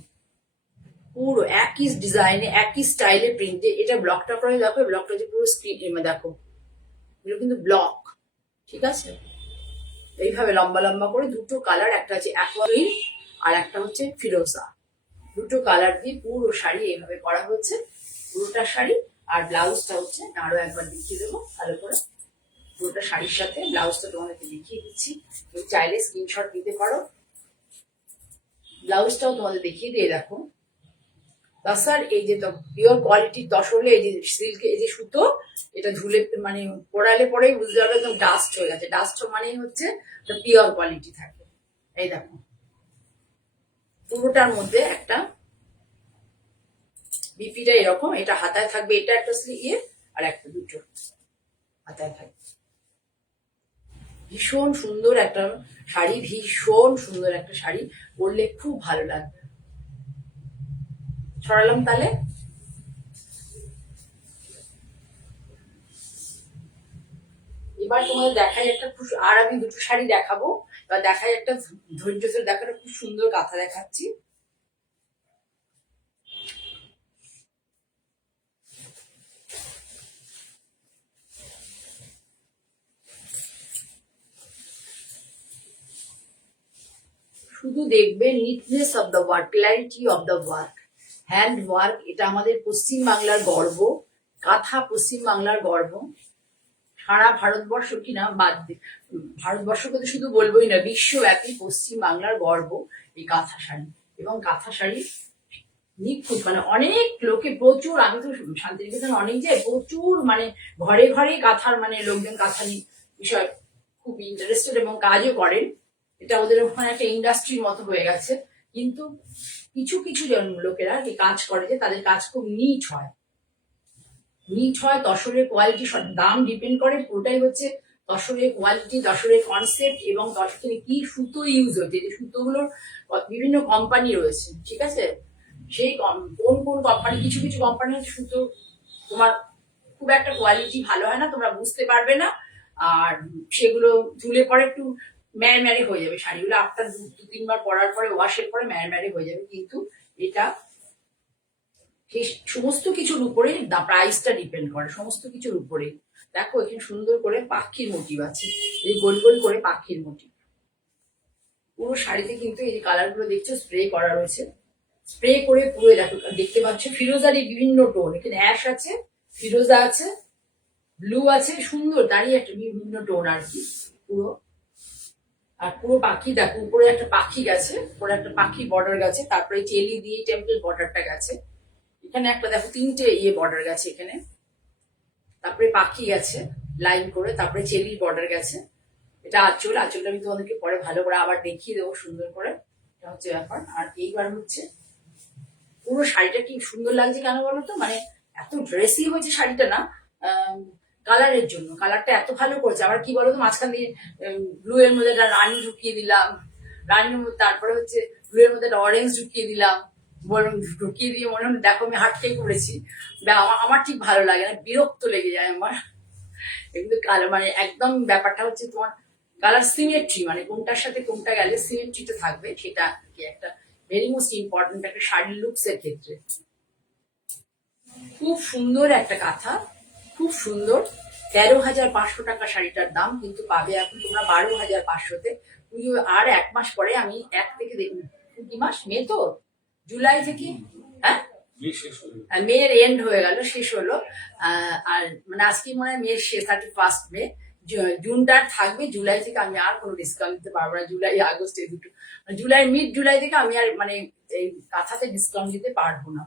পুরো একই ডিজাইনে একই স্টাইলে প্রিন্টে, এটা ব্লকটা করে দেখো, ব্লকটা যে পুরো স্ক্রিন দেখো, এগুলো কিন্তু ব্লক, ঠিক আছে? এইভাবে লম্বা লম্বা করে দুটো কালার, একটা হচ্ছে অ্যাকোয়ারিন আর একটা হচ্ছে ফিরোজা, দুটো কালার দিয়ে পুরো শাড়ি এইভাবে করা হচ্ছে, পুরোটা শাড়ি। আর ব্লাউজটা হচ্ছে, আরো একবার দেখিয়ে দেবো ভালো করে, পুরোটা শাড়ির সাথে ব্লাউজটা তোমাদেরকে দেখিয়ে দিচ্ছি, তুমি চাইলে স্ক্রিনশট দিতে পারো। ব্লাউজটাও তোমাদের দেখিয়ে দিয়ে দেখো, তাছাড়া এই যে পিওর কোয়ালিটির তসরলে, এই যে সিল্ক, এই যে সুতো, এটা ধুলে মানে পরালে পরেই বুঝতে পারবে একদম ডাস্ট হয়ে গেছে। ডাস্ট মানেই হচ্ছে পিওর কোয়ালিটি থাকে। এই দেখো পুরোটার মধ্যে একটা বিপিটা এরকম, এটা হাতায় থাকবে, এটা একটা ইয়ে, আর একটা দুটো হাতায় থাকবে। ভীষণ সুন্দর একটা শাড়ি, ভীষণ সুন্দর একটা শাড়ি, পরলে খুব ভালো লাগবে। ছড়ালাম তাহলে। এবার তোমাদের দেখাই একটা খুব, আর আমি দুটো শাড়ি দেখাবো, এবার দেখাই একটা ধৈর্য ধরে দেখো, একটা খুব সুন্দর কাঁথা দেখাচ্ছি। শুধু দেখবে neatness of the work, clarity of the work, hand work. এটা আমাদের পশ্চিম বাংলার গর্ব, কাঁথা পশ্চিম বাংলার গর্ব। সারা ভারতবর্ষ কিনা বাদ, ভারতবর্ষকে তো শুধু বলবোই না, বিশ্বব্যাপী পশ্চিম বাংলার গর্ব এই কাঁথা শাড়ি। এবং কাঁথা শাড়ি নিখুঁত, মানে অনেক লোকে প্রচুর, আমি তো শান্তিনিকেতন অনেক যাই, প্রচুর মানে ঘরে ঘরে কাঁথার মানে লোকজন কাঁথা বিষয় খুব ইন্টারেস্টেড এবং কাজও করেন। এটা ওদের ওখানে একটা ইন্ডাস্ট্রির মতো হয়ে গেছে। কিন্তু কিছু কিছু জন লোকেরা যে কাজ করে যে তাদের কাজ খুব নিট হয়, তসরের কোয়ালিটি, দাম ডিপেন্ড করে পুরোটাই হচ্ছে তসরের কোয়ালিটি, তসরের কনসেপ্ট এবং তসরে কি সুতো ইউজ হচ্ছে। যে সুতোগুলোর বিভিন্ন কোম্পানি রয়েছে, ঠিক আছে, সেই কোন কোন কোম্পানি, কিছু কিছু কোম্পানির সুতো তোমার খুব একটা কোয়ালিটি ভালো হয় না, তোমরা বুঝতে পারবে না, আর সেগুলো ধুলে পরে একটু ম্যাড়ম্যাড়ে হয়ে যাবে শাড়িগুলো, আফটার 2-3 বার পরার পরে, ওয়াশের পরে ম্যাড়ম্যাড়ে হয়ে যাবে। কিন্তু এটা সমস্ত কিছুর উপরে প্রাইসটা ডিপেন্ড করে, সমস্ত কিছুর উপরে। দেখো এখানে সুন্দর করে পাখির মোটিভ আছে, এই গোল গোল করে পাখির মোটিভ পুরো শাড়িতে। কিন্তু এই যে কালার গুলো দেখছো স্প্রে করা রয়েছে, স্প্রে করে পুরো দেখো, দেখতে পাচ্ছ ফিরোজারি বিভিন্ন টোন, এখানে অ্যাশ আছে, ফিরোজা আছে, ব্লু আছে, সুন্দর দাঁড়িয়ে একটা বিভিন্ন টোন আর কি পুরো। আর পুরো পাখি দেখো, উপরে একটা পাখি গেছে, উপরে একটা পাখি বর্ডার গেছে, তারপরে চেলি দিয়ে টেম্পল বর্ডারটা গেছে, এখানে একটা দেখো 3টে বর্ডার গেছে এখানে, তারপরে পাখি গেছে লাইন করে, তারপরে চেলির বর্ডার গেছে। এটা আঁচলটা আমি তোমাদেরকে পরে ভালো করে আবার দেখিয়ে দেবো সুন্দর করে, এটা হচ্ছে ব্যাপার। আর এইবার হচ্ছে পুরো শাড়িটা কি সুন্দর লাগছে কেন বলো তো, মানে এত ড্রেসি হয়েছে শাড়িটা না, কালারের জন্য, কালারটা এত ভালো করেছে। আবার কি বলতো, মাঝখান দিয়ে ব্লু এর মধ্যে একটা রানী ঢুকিয়ে দিলাম, রানীর মধ্যে তারপরে হচ্ছে ব্লু এর মধ্যে একটা অরেঞ্জ ঢুকিয়ে দিলাম, বরং ঢুকিয়ে দিয়ে মনে হয় দেখো আমি হাটটাই করেছি। আমার ঠিক ভালো লাগে না, বিরক্ত লেগে যায় আমার এগুলো কালার, মানে একদম ব্যাপারটা হচ্ছে তোমার কালার সিমেট্রি, মানে কোনটার সাথে কোনটা গেলে সিমেট্রিটা থাকবে, সেটা একটা ভেরি মোস্ট ইম্পর্টেন্ট একটা শাড়ির লুকস এর ক্ষেত্রে। খুব সুন্দর একটা কাঁথা, খুব সুন্দর। 13,500 টাকা শাড়িটার দাম, কিন্তু পাবে এখন তোমরা 12,500-তে। পুজো আর 1 মাস পরে, আমি 1 থেকে কি মাস, মে তো, জুলাই থেকে, হ্যাঁ মেয়ের এন্ড হয়ে গেল, শেষ হলো। আর মানে আজকে মনে হয় মেয়ের শেষ, 31 মে, জুনটার থাকবে। জুলাই থেকে আমি আর কোনো ডিসকাউন্ট দিতে পারবো না, জুলাই আগস্ট এই দুটো, জুলাই মিড জুলাই থেকে আমি আর মানে এই কাঁথাতে ডিসকাউন্ট দিতে পারবো না।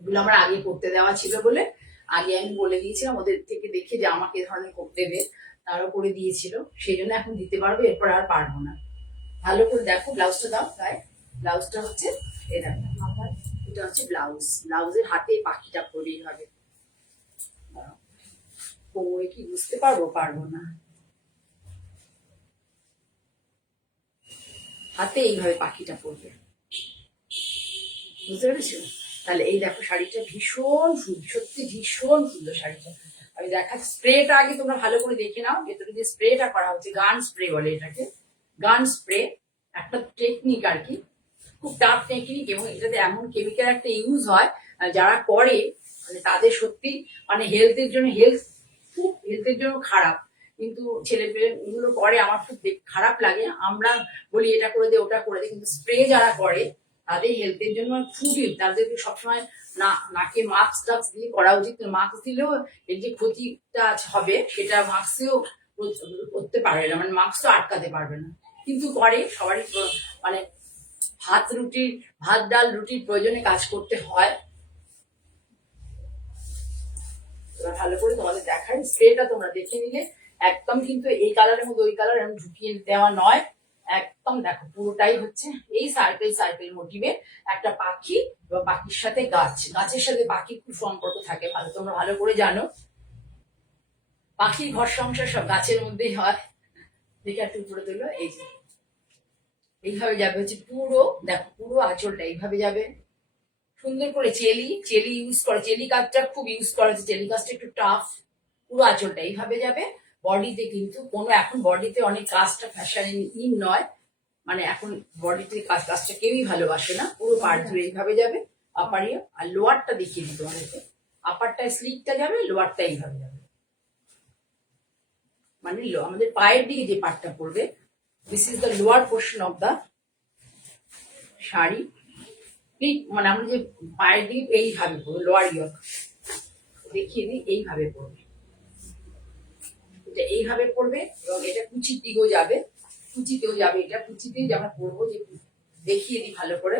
এগুলো আমার আগে করতে দেওয়া ছিল বলে আগে আমি বলে দিয়েছিলাম ওদের থেকে দেখে যে আমাকে এ ধরনের দেবে, তারও করে দিয়েছিল, সেই জন্য এখন দিতে পারবো, এরপর আর পারবো না। ভালো করে দেখো, ব্লাউজটা দাও গায়ে, ব্লাউজটা হচ্ছে এটা হচ্ছে ব্লাউজ, ব্লাউজের হাতে পাখিটা পরেই হবে। কোমরে কি বুঝতে পারবো না, হাতে এইভাবে পাখিটা পরবে, বুঝতে পেরেছো? তাহলে এই দেখো শাড়িটা ভীষণ সুন্দর, সত্যি ভীষণ সুন্দর শাড়িটা। আমি দেখাচ্ছি, স্প্রেটা আগে তোমরা ভালো করে দেখে নাও, ভেতরে যে স্প্রেটা করা হচ্ছে, গান স্প্রে বলে এটাকে, গান স্প্রে একটা টেকনিক আর কি, খুব টাফ টেকনিক, এবং এটাতে এমন কেমিক্যাল একটা ইউজ হয় যারা করে মানে তাদের সত্যি মানে হেলথের জন্য, খুব হেলথের জন্য খারাপ, কিন্তু ছেলে পেলে এগুলো করে, আমার খুব খারাপ লাগে। আমরা বলি এটা করে দে ওটা করে দে, কিন্তু স্প্রে যারা করে তাদের হেলথের জন্য খুবই, তাদেরকে সবসময় নাকে মাস্ক টাস্ক দিয়ে করা উচিত। মাস্ক দিলেও এর যে ক্ষতিটা হবে সেটা মাস্কেও করতে পারবে না, মানে মাস্ক তো আটকাতে পারবে না, কিন্তু করে সবারই, মানে ভাত ডাল রুটির প্রয়োজনে কাজ করতে হয়। ভালো করে তোমাদের দেখাই, স্প্রেটা তোমরা দেখে নিলে, একদম কিন্তু এই কালারের মধ্যে ওই কালার এমন ঢুকিয়ে দেওয়া নয়, একদম দেখো পুরোটাই হচ্ছে এই সার্কেল মোটিভে একটা পাখি, এবং পাখির সাথে গাছের সাথে পাখির খুব সম্পর্ক থাকে, ভালো তোমরা ভালো করে জানো, পাখির ঘর সংসার সব গাছের মধ্যেই হয়। দেখে একটু উপরে তুলো, এই যে এইভাবে যাবে হচ্ছে পুরো, দেখো পুরো আঁচলটা এইভাবে যাবে, সুন্দর করে চেলি ইউজ করে, চেলি কাজটা খুব ইউজ করা হচ্ছে, চেলি কাজটা একটু টাফ, পুরো আঁচলটা এইভাবে যাবে। বডিতে কিন্তু কোনো, এখন বডিতে অনেক কাজটা ফ্যাশন ইন নয়, মানে এখন বডিতে কাজটা কেউই ভালোবাসে না, পুরো পাড় ধরে এইভাবে যাবে, আপারিও। আর লোয়ারটা দেখিয়ে দিই তোমাদেরকে, আপারটায় স্লিকটা যাবে, লোয়ারটা এইভাবে যাবে, মানে আমাদের পায়ের দিকে যে পাটটা পড়বে, this is the lower portion of the sari, মানে আমরা যে পায়ের দিকে এইভাবে পড়বে, লোয়ার ইয়ক দেখিয়ে দিই, এইভাবে পড়বে, এটা এইভাবে পড়বে, এবং এটা কুচির দিকেও যাবে, কুচিতেও যাবে, এটা কুচিতেই আমরা করবো, যে দেখিয়ে দিই ভালো করে।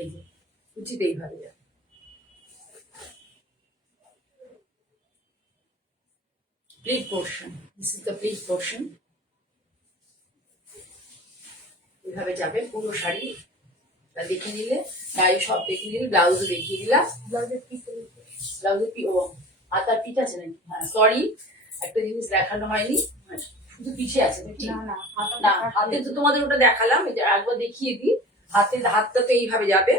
এই যে কুচিতে এইভাবে যাবে। Pleat portion, this is the pleat portion. এইভাবে যাবে পুরো শাড়ি দেখে নিলে, গায়ে সব দেখে নিলে, ব্লাউজও দেখিয়ে দিলাম। ব্লাউজের পিস, ও হাতার পিঠ আছে নাকি? হ্যাঁ সরি, একটা জিনিস দেখানো হয়নি, শুধু পিছে আছে নাকি? না হাতে তো তোমাদের ওটা দেখালাম, এটা একবার দেখিয়ে দিই। হাতটা তো এইভাবে যাবে,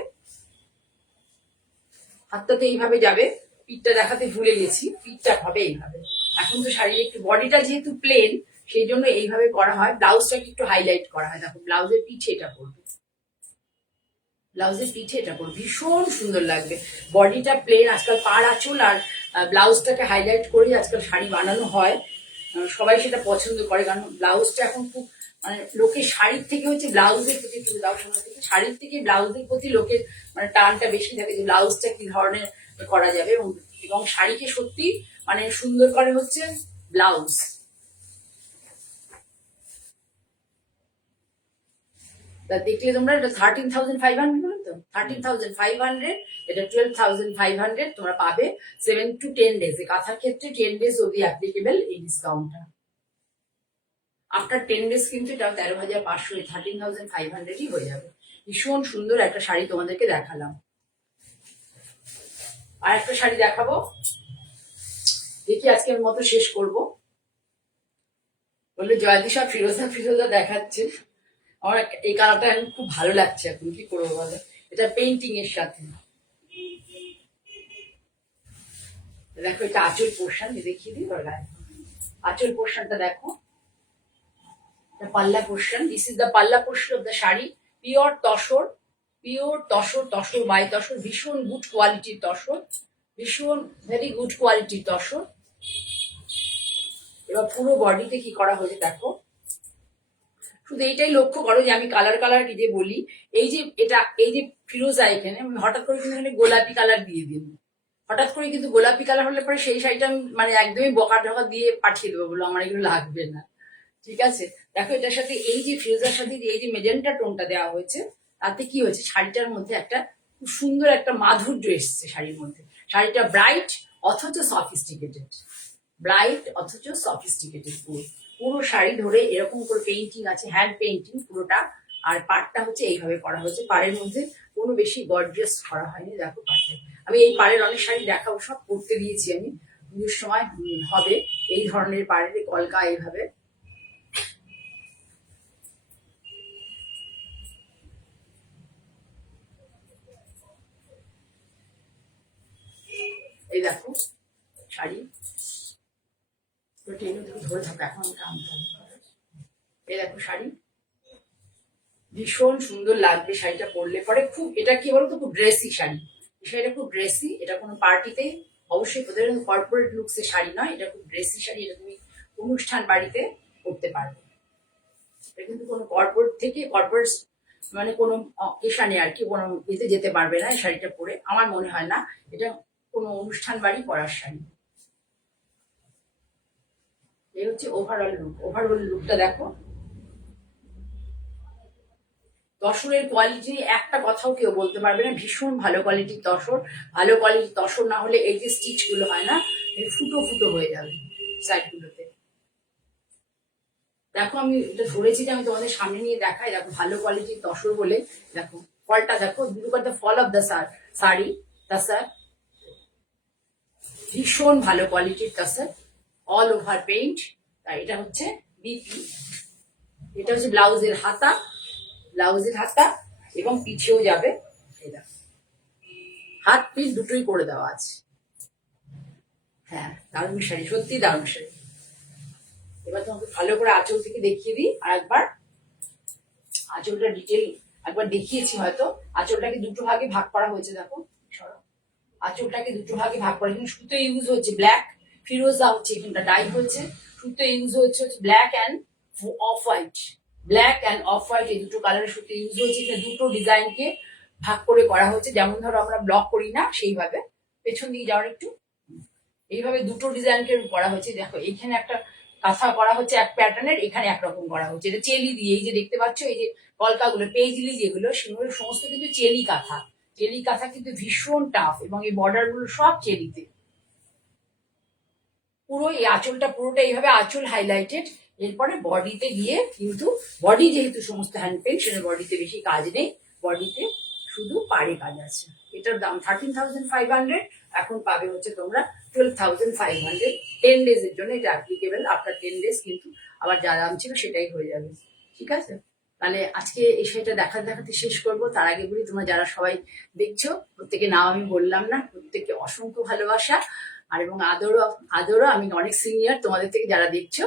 হাতটা তো এইভাবে যাবে। পিঠটা দেখাতে ভুলে গেছি, পিঠটা হবে এইভাবে। এখন তো শাড়ির একটু বডিটা যেহেতু প্লেন, সেই জন্য এইভাবে করা হয়। ব্লাউজটাকে একটু হাইলাইট করা হয়। দেখো ব্লাউজের পিঠে এটা করবে, ব্লাউজের পিঠে এটা করবে, ভীষণ সুন্দর লাগবে। বডিটা প্লেন, আজকাল পাড় আঁচল আর ব্লাউজটাকে হাইলাইট করে আজকাল শাড়ি বানানো হয়। সবাই সেটা পছন্দ করে, কারণ ব্লাউজটা এখন খুব মানে লোকের শাড়ির থেকে হচ্ছে ব্লাউজের প্রতি, একটু দাও সময় থেকে, শাড়ির থেকে ব্লাউজের প্রতি লোকের মানে টানটা বেশি থাকে, যে ব্লাউজটা কি ধরনের করা যাবে। এবং শাড়িকে সত্যি মানে সুন্দর করে হচ্ছে ব্লাউজ। তা দেখলে তোমরা, এটা 13,500 বলো তো, 13,500, এটা 12,500 তোমরা পাবে 7 to 10 days। কাঁথার ক্ষেত্রে 10 days অবধি অ্যাপ্লিকেবল এই ডিসকাউন্টটা। আফটার 10 days কিন্তু এটা 13,500, 13,500ই হয়ে যাবে। ভীষণ সুন্দর একটা শাড়ি তোমাদেরকে দেখালাম। আর একটা শাড়ি দেখাবো, দেখি আজকের মতো শেষ করব। বললে জয়দি সব ফিরোজা দেখাচ্ছে, আমার এই কালারটা এখন খুব ভালো লাগছে, এখন কি করবো বলো। এটা পেইন্টিং এর সাথে, দেখো এটা আঁচল পোর্শন, দেখিয়ে দিই গায়ে। আঁচল পোর্শনটা দেখো, পাল্লা portion, this is the palla portion of the sari. Pure tussar, tussar by tussar, ভীষণ গুড কোয়ালিটির তসর, ভীষণ ভেরি গুড কোয়ালিটির তসর। এবার পুরো বডিতে কি করা হয়েছে দেখো, শুধু এইটাই লক্ষ্য করো যে আমি কালার কি যে বলি, এই যে এটা, এই যে ফিরোজা, এখানে আমি হঠাৎ করে কিন্তু এখানে গোলাপি কালার দিয়ে দিই, হঠাৎ করে কিন্তু গোলাপি কালার হলে পরে সেই শাড়িটা আমি মানে একদমই বকা ঢকা দিয়ে পাঠিয়ে দেবো, বলো আমার এগুলো লাগবে না। ঠিক আছে, দেখো এটার সাথে এই যে ফিরোজার সাথে এই যে মেজেন্টা টোনটা দেওয়া হয়েছে, তাতে কি হয়েছে, শাড়িটার মধ্যে একটা খুব সুন্দর একটা মাধুর্য এসছে শাড়ির মধ্যে। শাড়িটা ব্রাইট অথচ সফিস্টিকেটেড, ব্রাইট অথচ সফিস্টিকেটেড। পুরো শাড়ি ধরে এরকম করে পেইন্টিং আছে, হ্যান্ড পেইন্টিং পুরোটা। আর পাড়টা হচ্ছে এইভাবে করা হয়েছে, পাড়ের মধ্যে কোনো বেশি গর্জিয়াস করা হয়নি। দেখো পাড়টা, আমি এই পাড়ের অনেক শাড়ি দেখাবো, সব করতে দিয়েছি আমি, পুজোর সময় হবে এই ধরনের পাড়ের কলকা এইভাবে। এই দেখো শাড়ি, ধরে থাকো, এখন কাম এই দেখো শাড়ি, ভীষণ সুন্দর লাগবে শাড়িটা পরলে পরে। খুব এটা কি বলতো, খুব ড্রেসি শাড়ি, শাড়িটা খুব ড্রেসি। এটা কোনো পার্টিতে অবশ্যই কর্পোরেট লুকস এর শাড়ি নয়, এটা খুব ড্রেসি শাড়ি। এটা তুমি অনুষ্ঠান বাড়িতে করতে পারবে, এটা কিন্তু কোনো কর্পোরেট মানে কোনো অকেশনে আর কি কোনো এতে যেতে পারবে না এই শাড়িটা পরে, আমার মনে হয় না এটা কোনো অনুষ্ঠান বাড়ি পরার শাড়ি। এই হচ্ছে ওভারঅল লুকটা দেখো। তসরের কোয়ালিটি একটা কথাও কেউ বলতে পারবে না, ভীষণ ভালো কোয়ালিটির তসর। ভালো কোয়ালিটির তসর না হলে এই যে স্টিচ গুলো হয় না, ফুটো ফুটো হয়ে যাবে সাইড গুলোতে। দেখো আমি এটা ধরেছি যে আমি তোমাদের সামনে নিয়ে দেখাই, দেখো ভালো কোয়ালিটির তসর বলে। দেখো ফলটা দেখো, look at the fall of the sari, tussar ভীষণ ভালো কোয়ালিটির তাসার, অল ওভার পেইন্ট। এটা হচ্ছে বিপি, এটা হচ্ছে ব্লাউজের হাতা, এবং পিছেও যাবে। এটা হাত পিস দুটোই করে দেওয়া আছে। হ্যাঁ দারুণ শাড়ি, সত্যি দারুণ শাড়ি। এবার তোমাকে ভালো করে আঁচল থেকে দেখিয়ে দিই আর একবার। আঁচলটা ডিটেল একবার দেখিয়েছি হয়তো। আঁচলটাকে দুটো ভাগে ভাগ করা হয়েছে, দেখো আঁচলটাকে দুটো ভাগে ভাগ করা, কিন্তু সুতো ইউজ হচ্ছে ব্ল্যাক, ফিরোজা হচ্ছে এখানটা ডাই হচ্ছে, সুতো ইউজ হচ্ছে ব্ল্যাক অ্যান্ড অফ হোয়াইট। এই দুটো কালারের সুতো ইউজ হচ্ছে। এখানে দুটো ডিজাইনকে ভাগ করে করা হচ্ছে, যেমন ধরো আমরা ব্লক করি না সেইভাবে পেছন দিকে যাওয়ার একটু। এইভাবে দুটো ডিজাইনকে করা হয়েছে। দেখো এইখানে একটা কাঁথা করা হচ্ছে এক প্যাটার্নের, এখানে একরকম করা হচ্ছে। এটা চেলি দিয়ে, এই যে দেখতে পাচ্ছ এই যে কলকাগুলো পেজলি যেগুলো, সেগুলো সমস্ত কিন্তু চেলি কাঁথা। চেলি কাঁথা কিন্তু ভীষণ টাফ, এবং এই বর্ডার গুলো সব চেলিতে। পুরো এই আঁচলটা পুরোটা এইভাবে আঁচল হাইলাইটেড। এরপরে বডিতে গিয়ে কিন্তু বডি যেহেতু সমস্ত হ্যান্ড পেন্ট, সেটা বডিতে বেশি কাজ নেই, বডিতে শুধু পাড়ে কাজ আছে। এটার দাম 13,500, এখন পাবে হচ্ছে তোমরা 12,500। 10 days এর জন্য এটা অ্যাপ্লিকেবল। আফটার 10 days কিন্তু আবার যা দাম ছিল সেটাই হয়ে যাবে। ঠিক আছে, তাহলে আজকে এই সেটা দেখাতে দেখাতে শেষ করব। তার আগে বলি, তোমরা যারা সবাই দেখছো, প্রত্যেকে নাম আমি বললাম না, প্রত্যেককে অসংখ্য ভালোবাসা আর এবং আদরও। আমি অনেক সিনিয়র তোমাদের থেকে যারা দেখছো।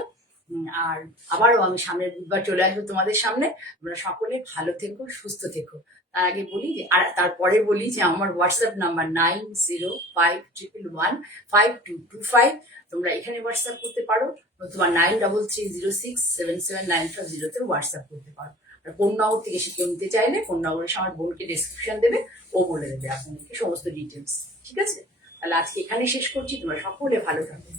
আর আবারও আমি সামনের বুধবার চলে আসবো তোমাদের সামনে। তোমরা সকলে ভালো থেকো, সুস্থ থেকো। তার আগে বলি যে, আর তারপরে বলি যে আমার হোয়াটসঅ্যাপ নাম্বার 90515225। তোমরা এখানে হোয়াটসঅ্যাপ করতে পারো, নতুবা 9330677950 হোয়াটসঅ্যাপ করতে পারো। আর কোন্নগর থেকে সে কেউ নিতে চাইলে কোন্নগর এসে আমার বোনকে ডেসক্রিপশন দেবে, ও বলে দেবে আপনাদেরকে সমস্ত ডিটেলস। ঠিক আছে, তাহলে আজকে এখানে শেষ করছি। তোমরা সকলে ভালো থাকো।